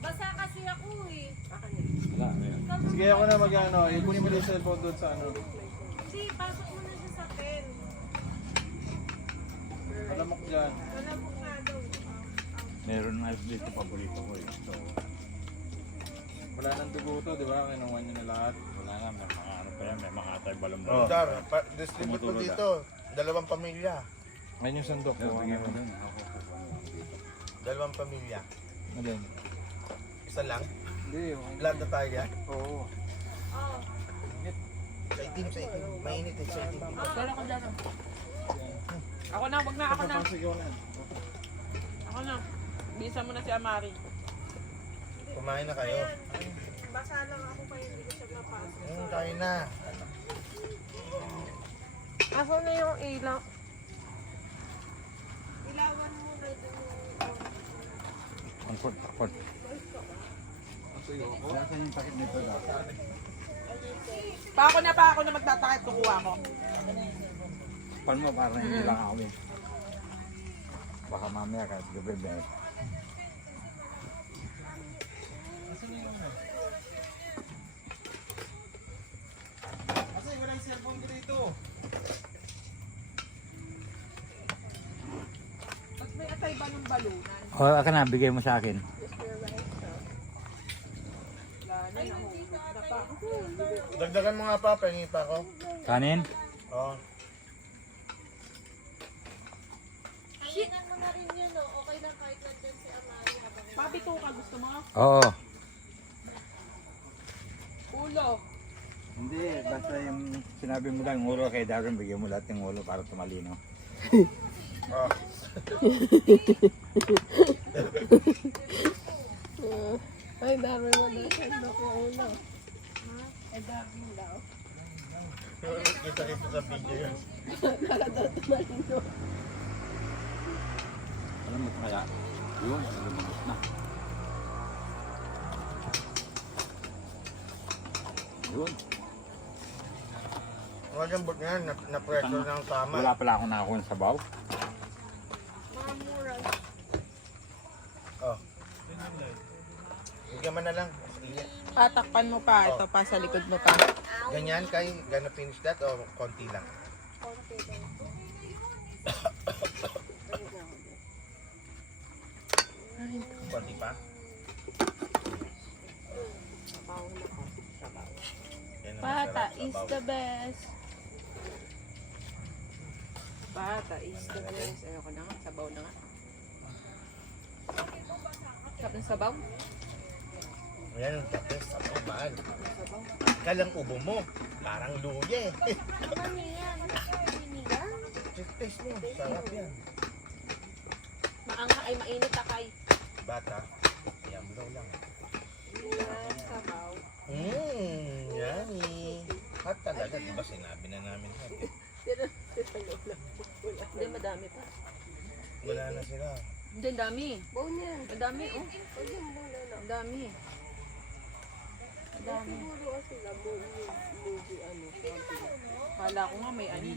Basa kasi ako eh. Wala, ayan. Sige ako na mag-ano, kunin mo yung cellphone doon sa ano. Hindi, pasok mo na siya sa pen. Malamok dyan. Wala mo nga daw. Meron na dito paborito ko eh. So, Wala nang dugo to, di ba? Kinuha niyo na lahat. wala na, may mga ano pa yan, may mga atay balong Oh. balong. Dar, distribute mo Tumutulog dito. 2 pamilya. Ngayon yung sandok ko. Bigyan mo dun. Ako po. 2 pamilya. Alin? Isa lang. Hindi, okay. Lahat na tayo yan. Oo. Sa itim, sa itim. Mainit eh, sa itim. Pero ako dyan. Ako na, wag na, ako na. Papasigaw na yan. Ako na. Bisa mo na si Amari. Kumain na kayo. Basa lang ako pa hindi ko siya napasok. Kain na. Aso na yung ilaw? Ilawan mo na dun yung... Angkot, angkot. Pa ako na magtatakip, kukuha ko. Pan mo parang hindi lang ako eh. Baka mamaya kahit gabi ba eh. Kasi wala yung cellphone ko dito. Pag may atay ba ng balunan? O, aka na, bigay mo sa akin. Wala na, nahulog na pa. Dagdagan mo nga pa, pengi pa ako. Kanin? Oh. Hinan mo na rin yun, no? Okay lang kahit nandyan si Amari habang... Pabito ka, gusto mo? Oo. Ulo. Hindi, basta yung sinabi mo lang yung ulo kay Darren, bigyan mo lahat ng ulo para tumalino. Oh. Ay, dami mo na siya ko ulo. Ay, dami daw. Kita-kita sa video yun. Alam mo kaya? Yun, lumabas na. Yun. Mga gambot nga, na-pressure ng tama. Wala pala akong nakakuha ng sabaw. Mga mura. Oh. Bigyan mo na lang. Sige. Patakpan mo pa, ito pa sa likod mo pa. Ganyan kay gonna finish that o konti lang? Konti lang. Konti pa? Yan ang Pata masarap, is sabaw. the best. Pata is the best. Ayoko na nga, sabaw na nga. Sarap ng sabaw? Ayan ang tapos, sabaw mahal. Kalang ubo mo, parang luya eh. Ano yan? Sinigang? Taste mo, sarap yan. Maangka ay mainit akay. Bata, yamlaw lang. Yan, sabaw. Yummy. Hot talaga, di ba sinabi na namin hot? Hindi, madami pa. Wala na sila. Hindi, ang dami. Bone yan. Ang dami, oh. Huwag yung muna na. Ang dami. Ang dami. Siguro kasi na movie ano. Kala ko nga may ano.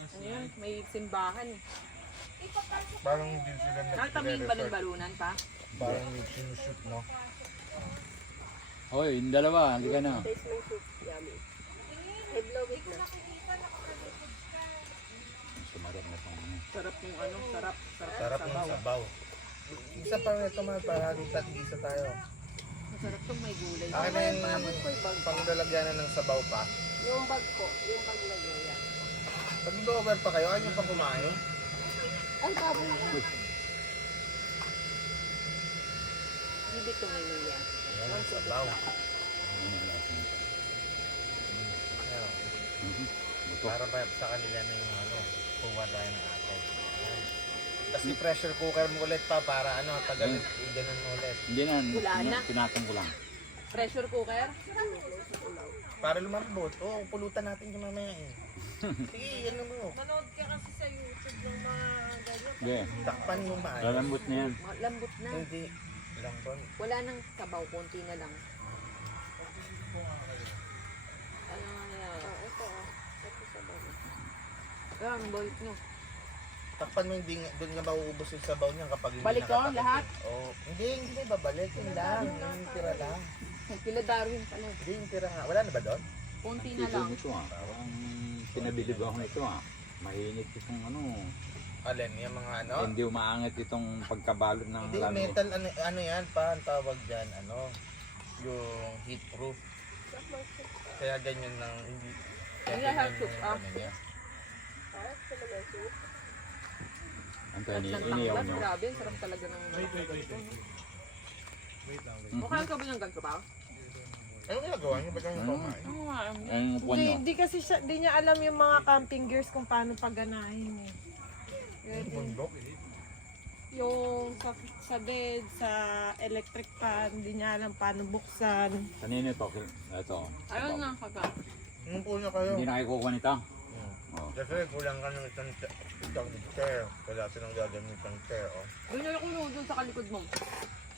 Ano yun? May simbahan. Parang hindi sila Nagtaming balon-balunan pa. Parang may sinushoot, no? Hoy, yung dalawa, halika na. Taste my soup. Yummy. I blow it na. Sumarap na pang Sarap yung ano, sarap. Sarap ng sabaw. Isa pa ito man, para isa tayo. Masarap yung may gulay. Akin na yung panglalagyanan ng sabaw pa. Yung bag ko. Yung bag na yan. Pag over pa kayo, ayaw pa kumain. Ay, babo na. Bibit ko may luya. Ayan ang sabaw. Para pa sa kanila na yung ano, kuha tayo ng atin. Ayan. Tapos i-pressure cooker mo ulit pa para ano, tagal i-ganon mo ulit. Hindi na, Wala na. pinatong ko lang. Pressure cooker? Para lumambot. Oo, pulutan natin yung mamaya eh. Sige, ano mo. Manood ka kasi sa YouTube ng mga ganyan. Hindi, Takpan mo maayos. lalambot na yan. Lambot na. Hindi. Lambot. Wala nang sabaw, konti na lang. Ano nga yan? Ito Ito sa bag. Ayan, ang balik nyo. Takpan mo hindi doon nga mauubos yung sabaw niya kapag hindi Balik ko, nakatakip. lahat? Oo. Hindi babalik. Yun lang. Yung tira lang. Kila Darwin pala. Hindi yung tira nga. Wala na ba doon? Konti na Ito lang. nito parang pinabilib ako nito Mainit itong ano. Alin, yung mga ano? Hindi umaangat itong pagkabalot ng Hindi, lalo. metal, ano yan pa, ang tawag dyan, ano, yung heat proof. Kaya ganyan ng, hindi, kaya Ay, ganyan heart proof, yung, ah. ano niya. Ang At tayo, ng iniyaw tanglat, nyo. grabe, ang sarap talaga ng mga ganito. Mukha ka ba ng ganito pa? Ano ginagawa niyo? Ba't kayo kumain? Oo nga. Ang upuan nyo. Hindi kasi siya, di niya alam yung mga camping gears kung paano paganahin eh. Bundok? Yung sa bed, sa electric fan, hindi niya alam paano buksan. Kanino ito? Ito. Ayun na, kaka. Yung po na kayo. Hindi na kayo kukuha nito. Oh. Kasi kulang ka ng isang chair. Wala silang gagamitan chair, oh. Ganyan ako doon sa kalikod mo.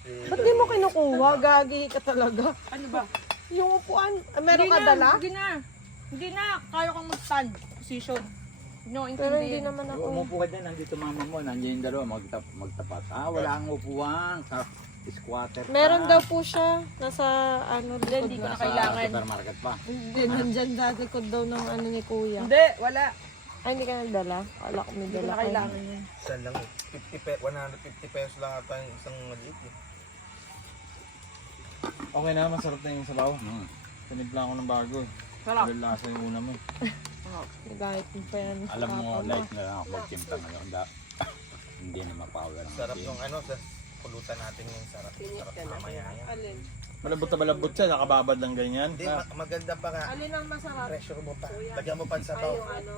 Ba't di mo kinukuha? Gagi ka talaga. Ano ba? Yung upuan, meron ka dala? Hindi na. Hindi na. Kaya kong mag-stand position. No, Pero hindi intindihin. naman ako. Umupo ka dyan, nandito mama mo, nandiyan yung dalawa, magtapat. Wala kang upuan, sa squatter pa. Meron daw po siya. Nasa ano, likod Hindi ko na Nasa kailangan. supermarket pa. Hindi, nandyan sa likod daw ng ano ni kuya. Hindi, wala. Ay, hindi ka nagdala? Wala ko may Hindi ko dala. na kailangan yan. Isa lang, 150 pesos lang ata yung isang maliit eh. Okay na, masarap na yung sabaw. Tinimpla ko ng bago. Sarap. Dahil lasa yung una mo. Nagahit mo pa yan. Alam mo, light na lang ako magtimpla ngayon. Hindi na mapower ang Sarap game. yung ano, sa pulutan natin yung sarap. Sarap mamaya yan. Alin? Malambot na malambot siya, nakababad lang ganyan. Hindi, maganda pa nga. Alin ang masarap? Pressure mo pa. Lagyan mo pa sa Ay, sabaw. yung ano.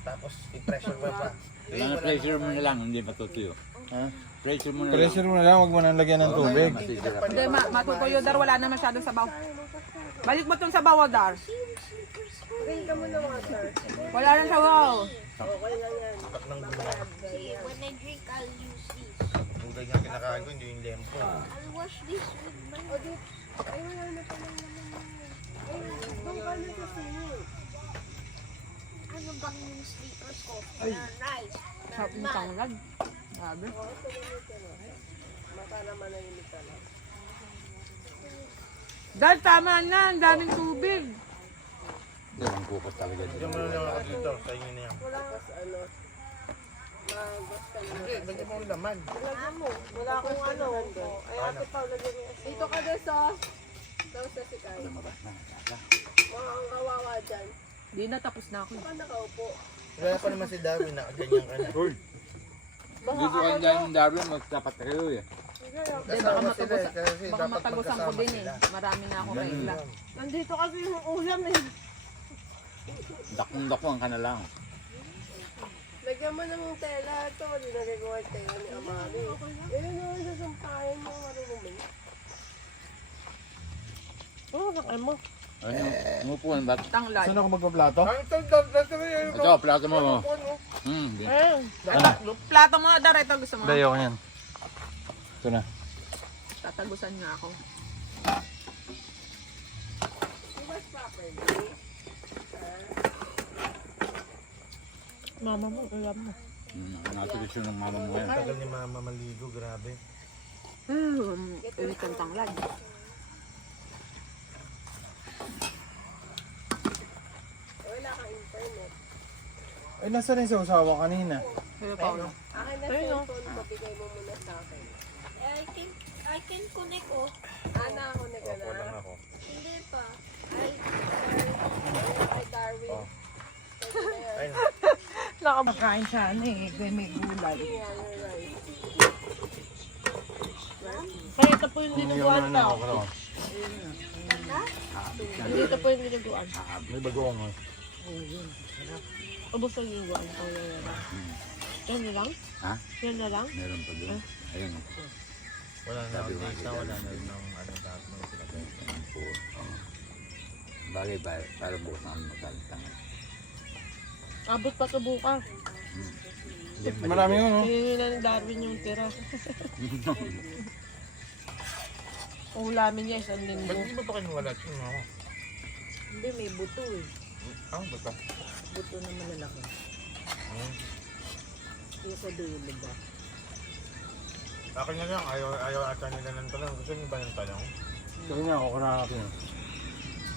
Tapos i-pressure mo pa. Kailangan pressure mo na lang, hindi matutuyo. Ha? Pressure mo na lang. Pressure mo na lang, huwag mo nang lagyan ng tubig. Masisira. Hindi, matutuyo, Dar. Wala na masyadong sabaw. Balik mo itong sabaw, Dar. Rin ka mo na water. Wala na sabaw. Okay lang yan. Tapat ng gulay. See, when I drink, I'll use these. Gulay nga kinakain ko, hindi yung lempo. I'll wash this with my... Ay, wala na pala naman. Ay, doon ka na sa singing. Ano bang yung slippers ko? Na nice. Sarap ng tanglad. Grabe. Mata naman na yung ka lang. Dar, tama na. Ang daming tubig. Ewan ko pa talaga dito. Yung lang ako dito, sa inyo na yan. Wala kasi ano. Magusta na. Hindi, lagyan mo ang laman. Lagyan mo. Wala akong ano. Ay, ate Pao, lagyan mo. Dito ka din sa... Daw sa sikay. Mga ang kawawa dyan. Hindi na, tapos na ako. Saan nakaupo? Wala pa naman si Darwin, nakaganyan ka na. Dito kayo dyan ng Darwin, magtapat kayo eh. Hindi, baka Kasama sila matagusan. eh, kasi Baka dapat matagusan ko magkasama din eh. sila. Marami na akong regla. Nandito kasi yung ulam eh. Dakong-dakong ka na lang. Lagyan mo ng tela ito. Dinagay ko ang tela ni Amari. Eh, ano sa sampahin mo? Marunong mo. Oo, nakay mo. Ano? Umupuan ba? Tanglad. Saan ako magpaplato? Ang ito, Ito, plato mo mo. Hindi. Ayun. Plato mo na, Dar. Ito gusto mo. Hindi, ako yan. Ito na. Tatagusan nga ako. Mama mo, ulam mo. Natulisyon ng mama mo yan. Tagal ni mama maligo, grabe. Ulit ang tanglad. Ay, nasa rin sa usawa kanina? Pero Paolo. Akin na Ayun, oh. cellphone ko, bigay mo muna sa akin. I can connect oh. Ana ako na Opo lang gana. ako. Hindi pa. Ay, Darwin. Oh. Ay, Nakabakain siya eh. May gulay. yeah, you're right. Kaya ito po yung dinuguan Ano daw. ako? Dito po yung dinuguan. May bagoong mo. Ubus ang dinuguan. Yan na lang? Ha? Yan na lang? Meron pa doon. Ayun. Wala na ako dito, wala na rin ng ano lahat ng pinagay. Ayun po. Bagay ba? Para bukas na kami magkalitangan. Abot pa ito bukas. Marami yun, no? Hingin na ni Darwin yung tira. Ulamin niya isang linggo. Ba't di ba pa kinuwalat yun, ako? Hindi, may buto eh. Ah, ba't ba? Buto na malalaki. Yung sa dulo ba? Akin na lang, ayaw ata nila ng talong. Gusto niyo ba ng talong? Sabi niya ako karapin.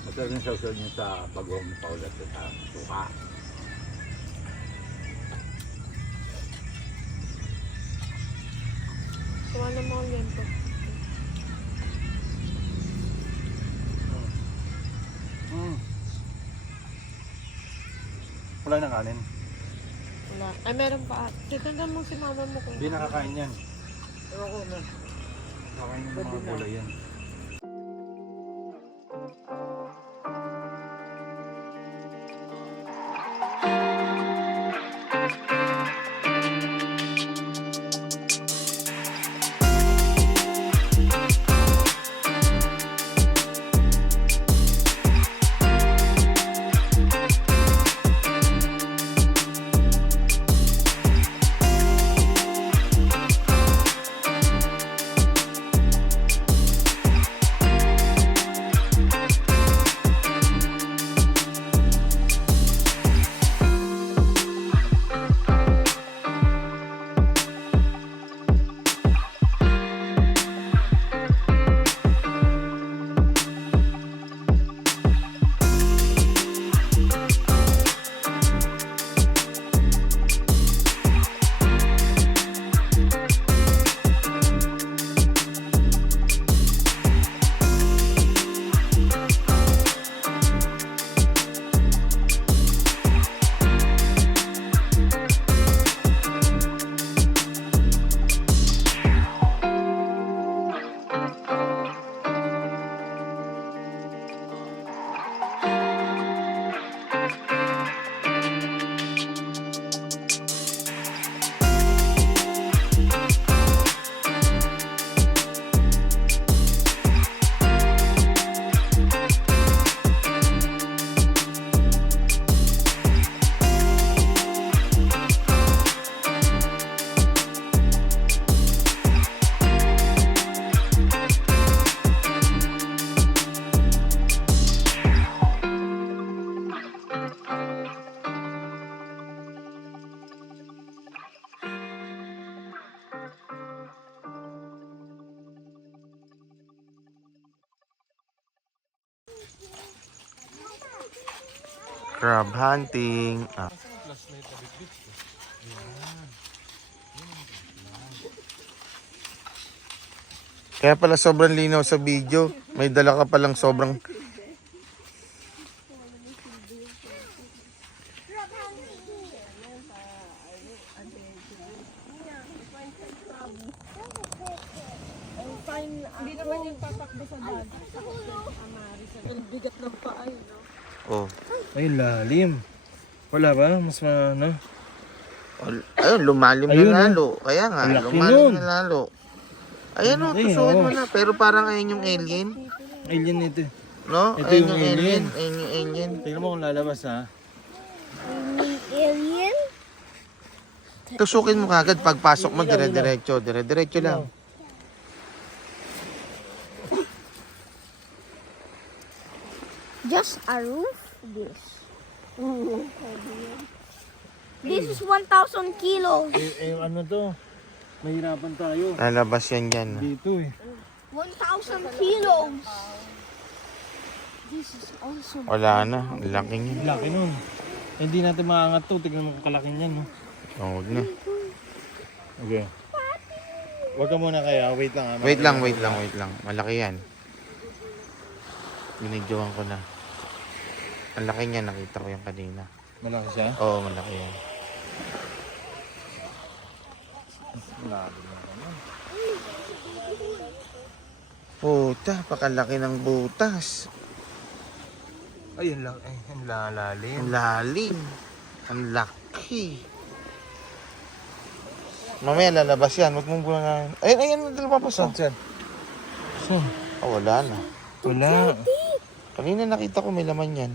Matagal yung sausaw niyo sa bagong paulat sa suka. Kuha na mga lento. Wala na kanin. Wala. Ay, meron pa. Titandan mo si mama mo kung Hindi nakakain yan. Ewan ko na. Nakakain yung mga gulay yan. Crab hunting. Ah. Kaya pala sobrang linaw sa video. May dala ka palang sobrang... Hindi naman yung tatakbo sa dad. Ang bigat ng paa, no? Oh. Ay, lalim. Wala ba? Mas ano? Ayun, lumalim Ayun, na lalo. Kaya nga, Ang laki lumalim nun. na lalo. Ayan o, Laki, tusukin oh. mo na. Pero parang ayun yung alien. Alien ito. No? Ito Ayun yung yung alien. alien. Ayun yung alien. Tingnan mo kung lalabas ha. Alien? Tusukin mo kagad pagpasok mo, dire-diretso. Dire-diretso lang. Just a roof? This. This is 1,000 kilos. Ano to? Mahirapan tayo. Lalabas yan dyan. Dito eh. 1,000 kilos. This is awesome. Wala na. Ang laki niya. Laki nun. Hindi natin maangat to. Tignan mo kung kalaki niyan, no? Huwag na. Okay. Huwag ka muna kaya. Wait lang. Wait lang. Malaki yan. Binidyohan ko na. Ang laki niya. Nakita ko yung kanina. Malaki siya? Oo, malaki yan. Puta, pakalaki ng butas. Ay, ang lalalim. Ang lalim. Ang laki. Mamaya lalabas yan. Huwag mong bulan. Ayun, lumabas. Saan? Wala na. Wala. Kanina nakita ko may laman yan.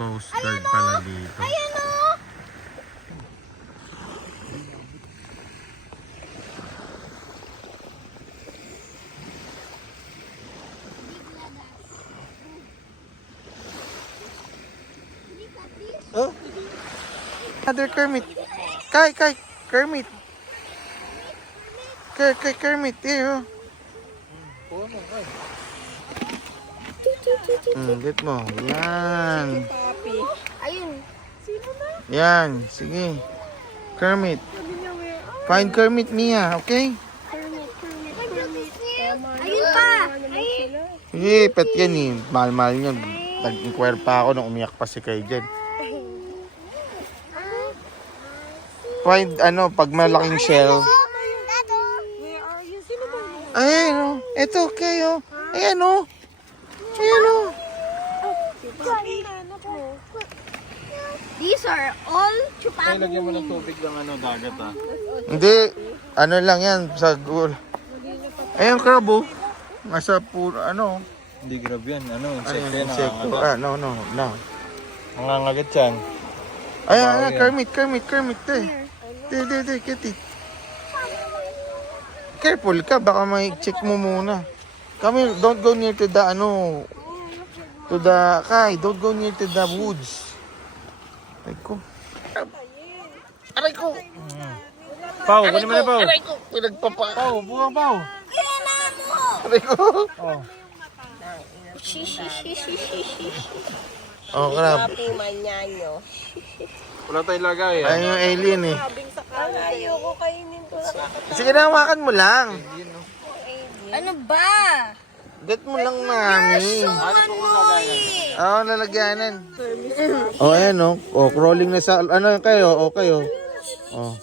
Coast Guard pala dito. Oh. Other Kermit. Kai, Kermit. Kermit, here. Get mo. Yan. Ayun. Yan. Sige. Kermit. Find Kermit, Mia. Okay? Ayun pa. Sige, pet yan eh. Mahal-mahal yun. Nag-inquire pa ako nung umiyak pa si Kay dyan. Find, pag malaking shell. Ayan, oh. Ito, Kay, oh. Ayan, oh. Ayan, oh. These are all Ay, lagyan mo ng chupabu. tubig ng dagat ah. Hindi. Ano lang yan, sa gul. Ayan, crab, oh. Nasa puro, Hindi grab yan. Ayan, insekto. No. Nangangagat yan. Ayan, Kermit, Di, get it. Careful ka, baka may check mo muna. Don't go near to the, don't go near to the woods. Aray ko. Pao, kunin mo na Pao. Aray ko, pinagpapa. Pao, buka Pao. Aray ko. Oh. Oh, crab. Wala tayong lagay. Ayun yung alien eh. Ayoko kainin ko. Sige na, hawakan mo lang. Ano ba? Get mo lang, mami. Oo, lalagyanan. Ayan, crawling na sa, kayo. Oh.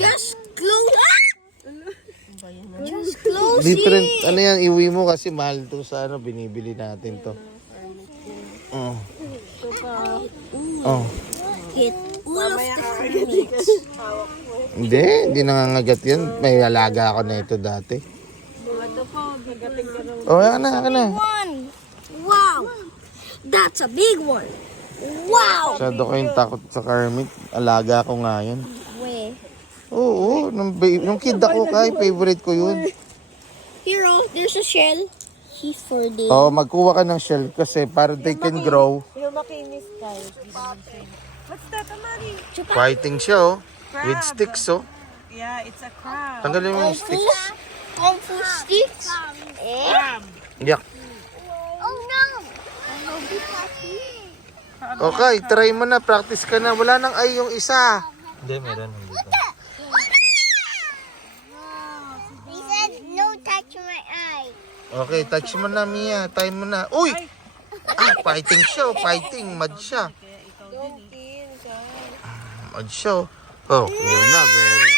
Just close. Just close Different, it. yan, iwi mo kasi mahal to sa binibili natin to. Oh. Get all of the fruits. Hindi nangangagat yan. May alaga ako na ito dati. Oh, yan na. One. Wow. That's a big one. Wow. Masyado kayong takot sa Kermit. Alaga ko nga yan. Where? Oo, nung kid ako, favorite ko yun. Here, there's a shell. He's for the... Oh, magkuha ka ng shell kasi para they can grow. Yung makinis tayo. What's that, Amari? Fighting siya, with sticks, oh. Yeah, it's a crab. Tanggalin mo yung sticks. Kung fu sticks. Yak. Oh no. Okay, try mo na. Practice ka na. Wala nang ay yung isa. Hindi, meron. He said no touch my eye. Okay, touch mo na, Mia. Time mo na. Uy! Fighting siya. Fighting. Mad siya. Mad siya. Oh, yun na. Very...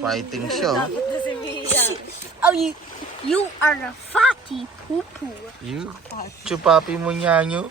Fighting siya. Oh, you are a fatty poo-poo. You? Chupapi mo niya nyo.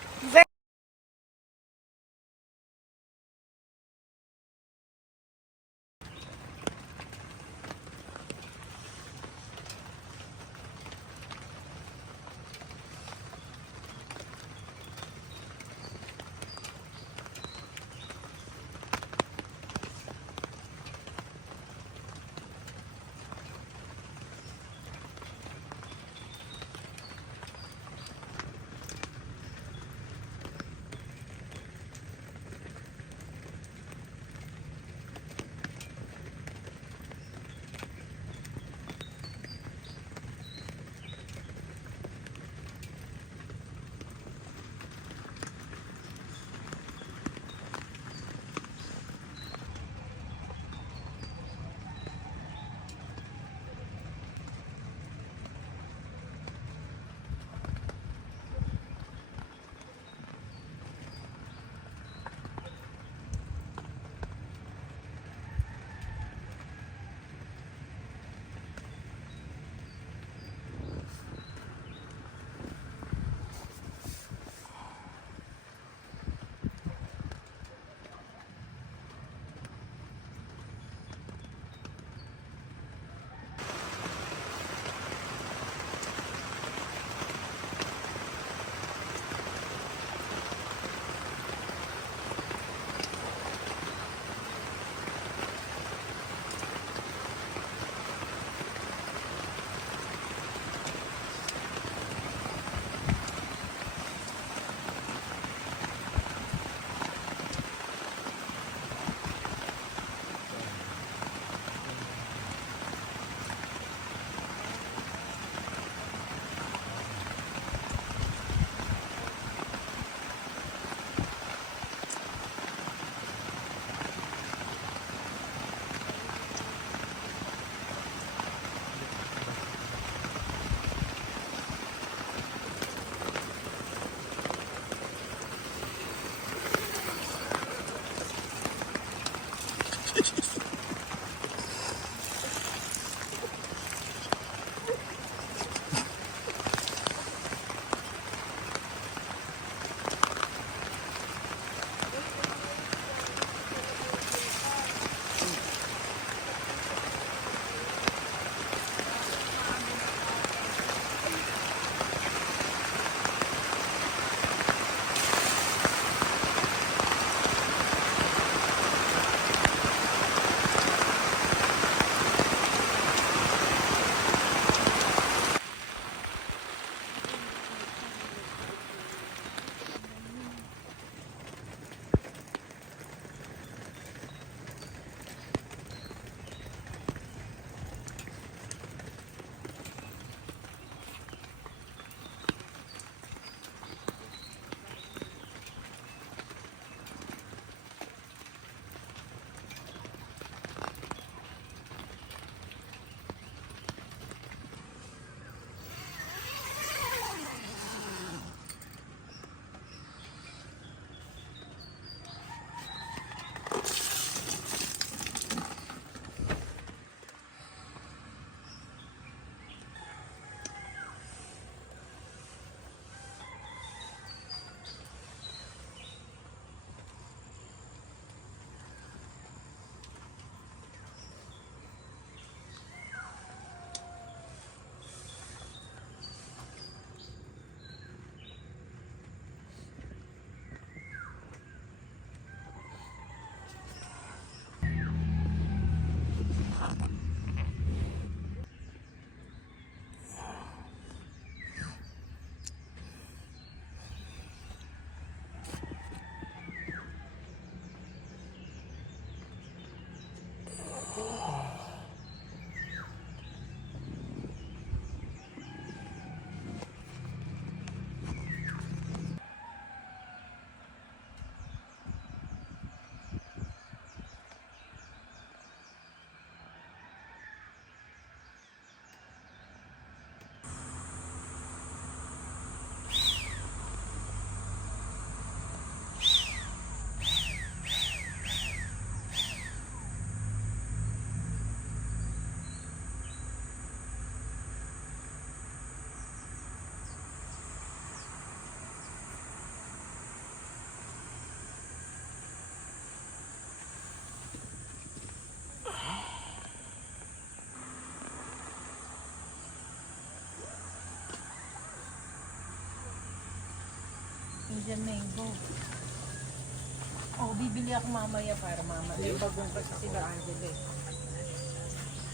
dyan, mango. Oh, bibili ako mamaya para mama. May bagong kasi sila Angelo.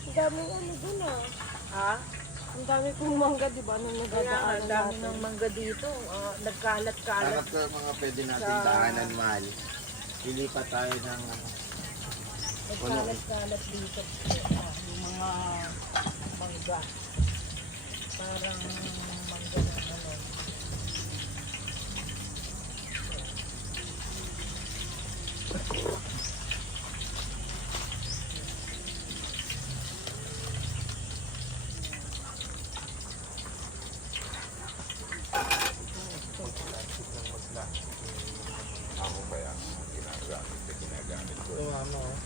Ang daming ano dun ah. Ha? Ang dami pong mangga, di ba? Nung Kaya nga, nagadaanan ang dami natin. ng mangga dito. Nagkalat-kalat. Hanap ko yung mga pwede natin Sa- daanan, mahal. Lilipat tayo ng Nagkalat-kalat dito. Yung mga mangga. Parang mangga na ano. Ako kaya ginagamit ko. Ito, mama, oh.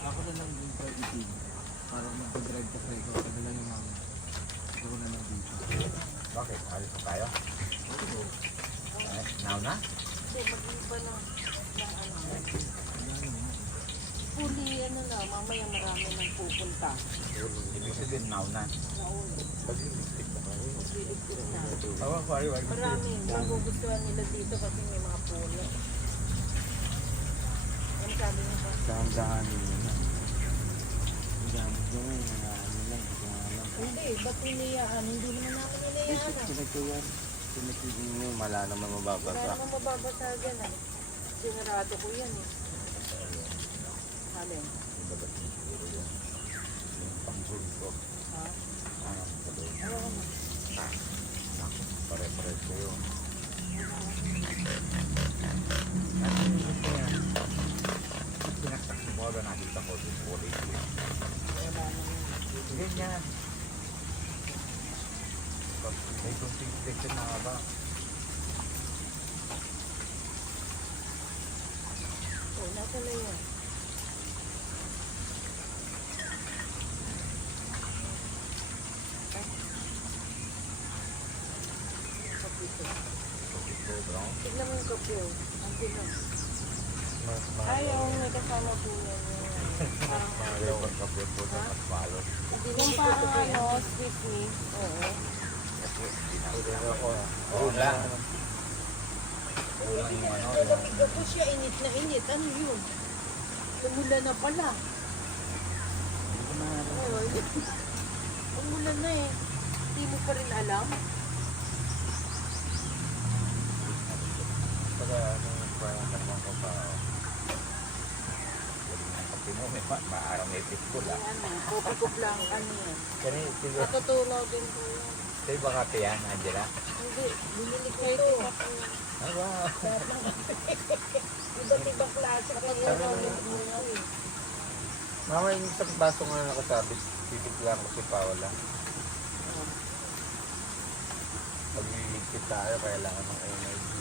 Ako na lang yung pag-ibig. Parang mag-drive ka kayo. Ako na lang yung mama. Ako na lang dito. Bakit? Alis na tayo? Now na? Hindi, mag-iba na ano. Huli, ano na, mamaya marami nang pupunta. Ibig sabihin, now na. Pilit-pilit na. Awa ko, ayaw. Marami, magugustuhan nila dito kasi may mga pulo. Ano sabi mo ba? Dahan-dahanin nyo na. Ang gamit ko ngayon, mga ano lang, hindi ko nga alam. Hindi, ba't hiniyaan? Hindi naman namin hiniyaan. Pinagkuyan. Pinagkuyan mo, wala naman Wala mababasa. namang mababasa dyan ah. Sinarado ko yan eh. Alin? Pangsulto. Ha? Ayaw mo. Pare-pares kayo. Pinaksak mo agad nakita ko yung quality. Wala naman. Ganyan. May kunting section na nga ba? Oh, nasa na yan. Kapito. Tignan mo yung kapyo. Ang pinos. Ayaw, may kasama po yan. Parang Ayaw ka kape po sa asfalo. yung parang ano, sweet me. Oo. Oo lang. Ulang yung ano. Lamig ako siya, init na init. Ano yun? Umulan na pala. Ayun. Umulan na eh. Hindi mo pa rin alam. Pagka ano parang dalawang ko pa. Kape mo may maarang may pitbull ah. Ano, kopikop lang. Ano yan? Kani siguro. Natutunaw din po yan. Sa'yo ba kape yan, Angela? Hindi, binili ko ito. Ah, wow. Iba't ibang klase kayo. Mama, yung isang baso nga nakasabit, titiglan ko si Paola. Magliligpit tayo, kailangan ng energy.